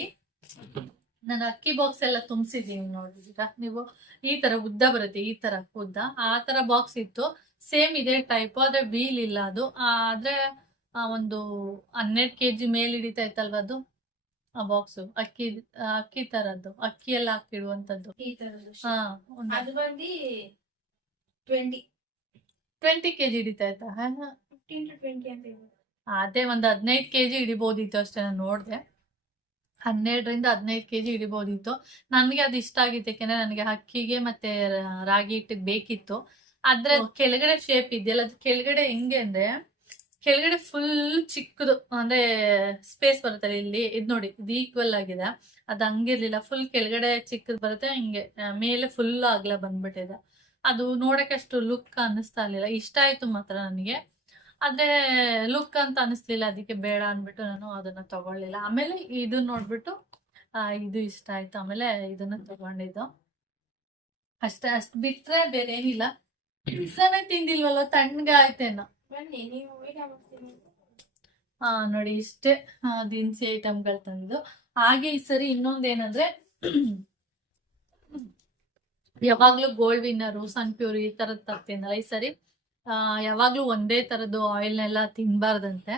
ನಾನು ಅಕ್ಕಿ ಬಾಕ್ಸ್ ಎಲ್ಲ ತುಂಬಿಸಿದೀನಿ ನೋಡಿದೀರಾ ನೀವು ಈ ತರ ಉದ್ದ ಬರುತ್ತೆ ಈ ತರ ಉದ್ದ. ಆ ತರ ಬಾಕ್ಸ್ ಇತ್ತು. ಸೇಮ್ ಇದೇ ಟೈಪ್ ಆದ್ರೆ ವೀಲ್ ಇಲ್ಲ ಅದು. ಆದ್ರೆ ಆ, ಒಂದು ಹನ್ನೆರಡು ಕೆ ಜಿ ಮೇಲೆ ಹಿಡಿತಾ ಇತ್ತಲ್ವ ಅದು? ಆ ಬಾಕ್ಸ್ ಅಕ್ಕಿ ಅಕ್ಕಿ ತರದ್ದು. ಅಕ್ಕಿ ಎಲ್ಲ ಹಾಕಿಡುವಂತದ್ದು ಟ್ವೆಂಟಿ ಟ್ವೆಂಟಿ ಕೆ ಜಿ ಹಿಡಿತಾ ಇತ್ತಾ? ಅದೇ ಒಂದು ಹದಿನೈದು ಕೆ ಜಿ ಹಿಡಿಬೋದಿತ್ತು ಅಷ್ಟೇ ನಾನು ನೋಡಿದೆ. ಹನ್ನೆರಡರಿಂದ ಹದಿನೈದು ಕೆ ಜಿ ಹಿಡಿಬೋದಿತ್ತು. ನನಗೆ ಅದು ಇಷ್ಟ ಆಗಿತ್ತು ಯಾಕೆಂದ್ರೆ ನನಗೆ ಅಕ್ಕಿಗೆ ಮತ್ತೆ ರಾಗಿ ಹಿಟ್ಟಿಗೆ ಬೇಕಿತ್ತು. ಆದ್ರೆ ಕೆಳಗಡೆ ಶೇಪ್ ಇದೆಯಲ್ಲ ಅದು ಕೆಳಗಡೆ ಹೆಂಗೆ ಅಂದ್ರೆ ಕೆಳಗಡೆ ಫುಲ್ ಚಿಕ್ಕದು ಅಂದ್ರೆ ಸ್ಪೇಸ್ ಬರುತ್ತೆ ಇಲ್ಲಿ ಇದು ನೋಡಿ ಇದು ಈಕ್ವಲ್ ಆಗಿದೆ. ಅದು ಹಂಗಿರ್ಲಿಲ್ಲ ಫುಲ್ ಕೆಳಗಡೆ ಚಿಕ್ಕದು ಬರುತ್ತೆ ಹಿಂಗೆ ಮೇಲೆ ಫುಲ್ ಆಗ್ಲ ಬಂದ್ಬಿಟ್ಟಿದೆ. ಅದು ನೋಡಕ್ಕೆ ಅಷ್ಟು ಲುಕ್ ಅನ್ನಿಸ್ತಾ ಇರ್ಲಿಲ್ಲ. ಇಷ್ಟ ಆಯ್ತು ಮಾತ್ರ ನನಗೆ. ಆದ್ರೆ ಲುಕ್ ಅಂತ ಅನಿಸ್ಲಿಲ್ಲ ಅದಕ್ಕೆ ಬೇಡ ಅಂದ್ಬಿಟ್ಟು ನಾನು ಅದನ್ನ ತಗೊಳ್ಳಿಲ್ಲ. ಆಮೇಲೆ ಇದು ನೋಡ್ಬಿಟ್ಟು ಆ, ಇದು ಇಷ್ಟ ಆಯ್ತು. ಆಮೇಲೆ ಇದನ್ನ ತಗೊಂಡಿದ್ದು. ಅಷ್ಟೇ ಅಷ್ಟ್ ಬಿಟ್ರೆ ಬೇರೆ ಏನಿಲ್ಲ ಪಿಜ್ಜಾನೇ ತಿಂದಿಲ್ವಲ್ಲ ತಣ್ಣಗ ಆಯ್ತೇನೋ ಹಾ ನೋಡಿ ಇಷ್ಟೇ ದಿನಸಿ ಐಟಮ್ಗಳು ತಂದು ಹಾಗೆ ಈ ಸರಿ ಇನ್ನೊಂದೇನಂದ್ರೆ ಯಾವಾಗ್ಲೂ ಗೋಲ್ಡ್ ವಿನ್ನರು ಸನ್ ಪ್ಯೂರ್ ಈ ತರದ್ ತರ್ತೀನಲ್ಲ ಈ ಸರಿ. ಯಾವಾಗ್ಲೂ ಒಂದೇ ತರದ್ದು ಆಯಿಲ್ನೆಲ್ಲ ತಿನ್ಬಾರ್ದಂತೆ.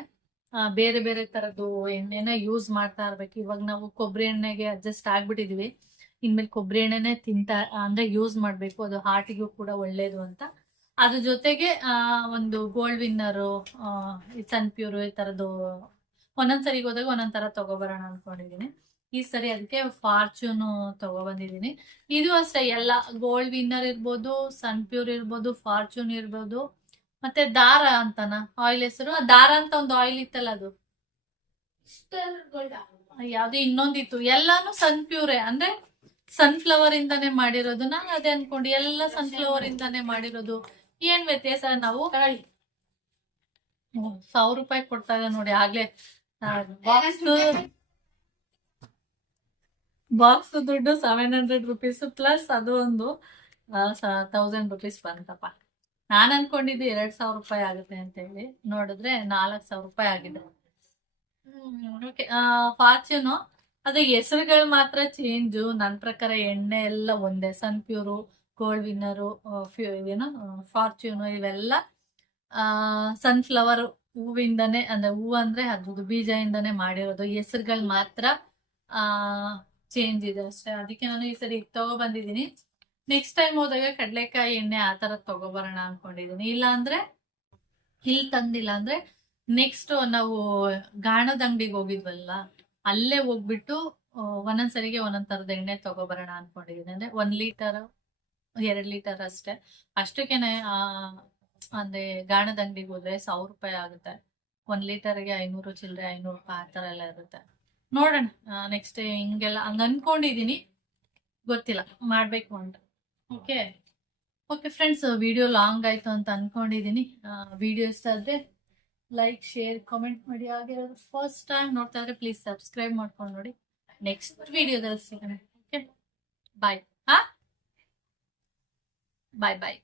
ಬೇರೆ ಬೇರೆ ತರದ್ದು ಎಣ್ಣೆನ ಯೂಸ್ ಮಾಡ್ತಾ ಇರ್ಬೇಕು. ಇವಾಗ ನಾವು ಕೊಬ್ಬರಿ ಎಣ್ಣೆಗೆ ಅಡ್ಜಸ್ಟ್ ಆಗ್ಬಿಟ್ಟಿದೀವಿ. ಇನ್ಮೇಲೆ ಕೊಬ್ಬರಿ ಎಣ್ಣೆನೆ ತಿಂತಾ, ಅಂದ್ರೆ ಯೂಸ್ ಮಾಡ್ಬೇಕು. ಅದು ಹಾರ್ಟಿಗೂ ಕೂಡ ಒಳ್ಳೇದು ಅಂತ. ಅದ್ರ ಜೊತೆಗೆ ಒಂದು ಗೋಲ್ಡ್ ವಿನ್ನರು ಸನ್ ಪ್ಯೂರ್ ಈ ತರದ್ದು ಒಂದೊಂದ್ ಸರಿಗೆ ಹೋದಾಗ ಒಂದೊಂದ್ ತರ ತಗೋಬರೋಣ ಅನ್ಕೊಂಡಿದೀನಿ. ಈ ಸರಿ ಅದಕ್ಕೆ ಫಾರ್ಚೂನ್ ತಗೊಬಂದಿದೀನಿ ಇದು ಅಷ್ಟೇ ಎಲ್ಲ ಗೋಲ್ಡ್ ವಿನ್ನರ್ ಇರ್ಬೋದು ಸನ್ ಪ್ಯೂರ್ ಇರ್ಬೋದು ಫಾರ್ಚೂನ್ ಇರ್ಬೋದು ಮತ್ತೆ ದಾರ ಅಂತನ? ಆಯಿಲ್ ಹೆಸರು? ದಾರ ಅಂತ ಒಂದು ಆಯಿಲ್ ಇತ್ತಲ್ಲ ಅದು? ಯಾವ್ದು ಇನ್ನೊಂದಿತ್ತು. ಎಲ್ಲಾನು ಸನ್ ಪ್ಯೂರೇ ಅಂದ್ರೆ ಸನ್ಫ್ಲವರ್ ಇಂದಾನೆ ಮಾಡಿರೋದು. ನಾನು ಅದೇ ಅನ್ಕೊಂಡು ಎಲ್ಲ ಸನ್ಫ್ಲವರ್ ಇಂದಾನೆ ಮಾಡಿರೋದು. ಏನ್ ವ್ಯತ್ಯಾಸ? ನಾವು ಸಾವಿರ ರೂಪಾಯಿ ಕೊಡ್ತಾ ಇದೆ ನೋಡಿ ಆಗ್ಲೇ. ಬಾಕ್ಸ್ ದುಡ್ಡು ಸೆವೆನ್ ಹಂಡ್ರೆಡ್ ರುಪೀಸ್ ಪ್ಲಸ್ ಅದು ಒಂದು ತೌಸಂಡ್ ರುಪೀಸ್ ಬಂತಪ್ಪ. ನಾನು ಅನ್ಕೊಂಡಿದ್ದು ಎರಡು ಸಾವಿರ ರೂಪಾಯಿ ಆಗುತ್ತೆ ಅಂತ ಹೇಳಿ ನೋಡಿದ್ರೆ ನಾಲ್ಕು ಸಾವಿರ ರೂಪಾಯಿ ಆಗಿದೆ. ಓಕೆ ಫಾರ್ಚೂನು ಅದು ಹೆಸರುಗಳು ಮಾತ್ರ ಚೇಂಜು ನನ್ನ ಪ್ರಕಾರ ಎಣ್ಣೆ ಎಲ್ಲ ಒಂದೇ. ಸನ್ ಪ್ಯೂರು ಗೋಲ್ಡ್ ವಿನ್ನರು ಏನು ಫಾರ್ಚೂನು ಇವೆಲ್ಲ ಸನ್ಫ್ಲವರ್ ಹೂವಿಂದನೇ, ಅಂದರೆ ಹೂವು ಅಂದ್ರೆ ಅದ್ರದ್ದು ಬೀಜದಿಂದನೇ ಮಾಡಿರೋದು. ಹೆಸರುಗಳು ಮಾತ್ರ ಚೇಂಜ್ ಇದೆ ಅಷ್ಟೇ. ಅದಕ್ಕೆ ನಾನು ಈ ಸರಿ ತಗೊಬಂದಿದ್ದೀನಿ. ತಗೋ ಬಂದಿದ್ದೀನಿ ನೆಕ್ಸ್ಟ್ ಟೈಮ್ ಹೋದಾಗ ಕಡಲೆಕಾಯಿ ಎಣ್ಣೆ ಆ ತರ ತಗೋಬರೋಣ ಅನ್ಕೊಂಡಿದೀನಿ ಇಲ್ಲ ಅಂದ್ರೆ ಇಲ್ಲಿ ತಂದಿಲ್ಲ ಅಂದ್ರೆ ನೆಕ್ಸ್ಟ್ ನಾವು ಗಾಣದ ಅಂಗಡಿಗೆ ಹೋಗಿದ್ವಲ್ಲ, ಅಲ್ಲೇ ಹೋಗ್ಬಿಟ್ಟು ಒಂದೊಂದ್ಸರಿಗೆ ಒಂದೊಂದ್ ತರದ ಎಣ್ಣೆ ತಗೋಬರೋಣ ಅನ್ಕೊಂಡಿದೀನಿ ಅಂದ್ರೆ ಒಂದ್ ಲೀಟರ್, ಎರಡ್ ಲೀಟರ್ ಅಷ್ಟೇ. ಅಷ್ಟಕ್ಕೇನೆ, ಆ, ಅಂದ್ರೆ ಗಾಣದ ಅಂಗಡಿಗೆ ಹೋದ್ರೆ ಸಾವಿರ ರೂಪಾಯಿ ಆಗುತ್ತೆ. ಒಂದ್ ಲೀಟರ್ಗೆ ಐನೂರು ಚಿಲ್ಲರೆ ಐನೂರು ರೂಪಾಯಿ ಆ ತರ ಎಲ್ಲ ಇರುತ್ತೆ. ನೋಡೋಣ. ನೆಕ್ಸ್ಟ್ ಹಿಂಗೆಲ್ಲ ಹಂಗ ಅನ್ಕೊಂಡಿದೀನಿ. ಗೊತ್ತಿಲ್ಲ, ಮಾಡ್ಬೇಕು ಅಂತ. Okay okay friends video long ಆಯ್ತು ಅಂತ ಅನ್ಕೊಂಡಿದೀನಿ. ವಿಡಿಯೋ ಇಷ್ಟ ಆದ್ರೆ ಲೈಕ್ ಶೇರ್ ಕಾಮೆಂಟ್ ಮಾಡಿ. ಹಾಗೆ ಫಸ್ಟ್ ಟೈಮ್ ನೋಡ್ತಾ ಇದ್ರೆ ಪ್ಲೀಸ್ ಸಬ್ಸ್ಕ್ರೈಬ್ ಮಾಡ್ಕೊಂಡು ನೋಡಿ. ನೆಕ್ಸ್ಟ್ ವಿಡಿಯೋದಲ್ಲಿ ಸಿಗೋಣ. ಓಕೆ ಬಾಯ್ ಹಾ? ಬಾಯ್ ಬಾಯ್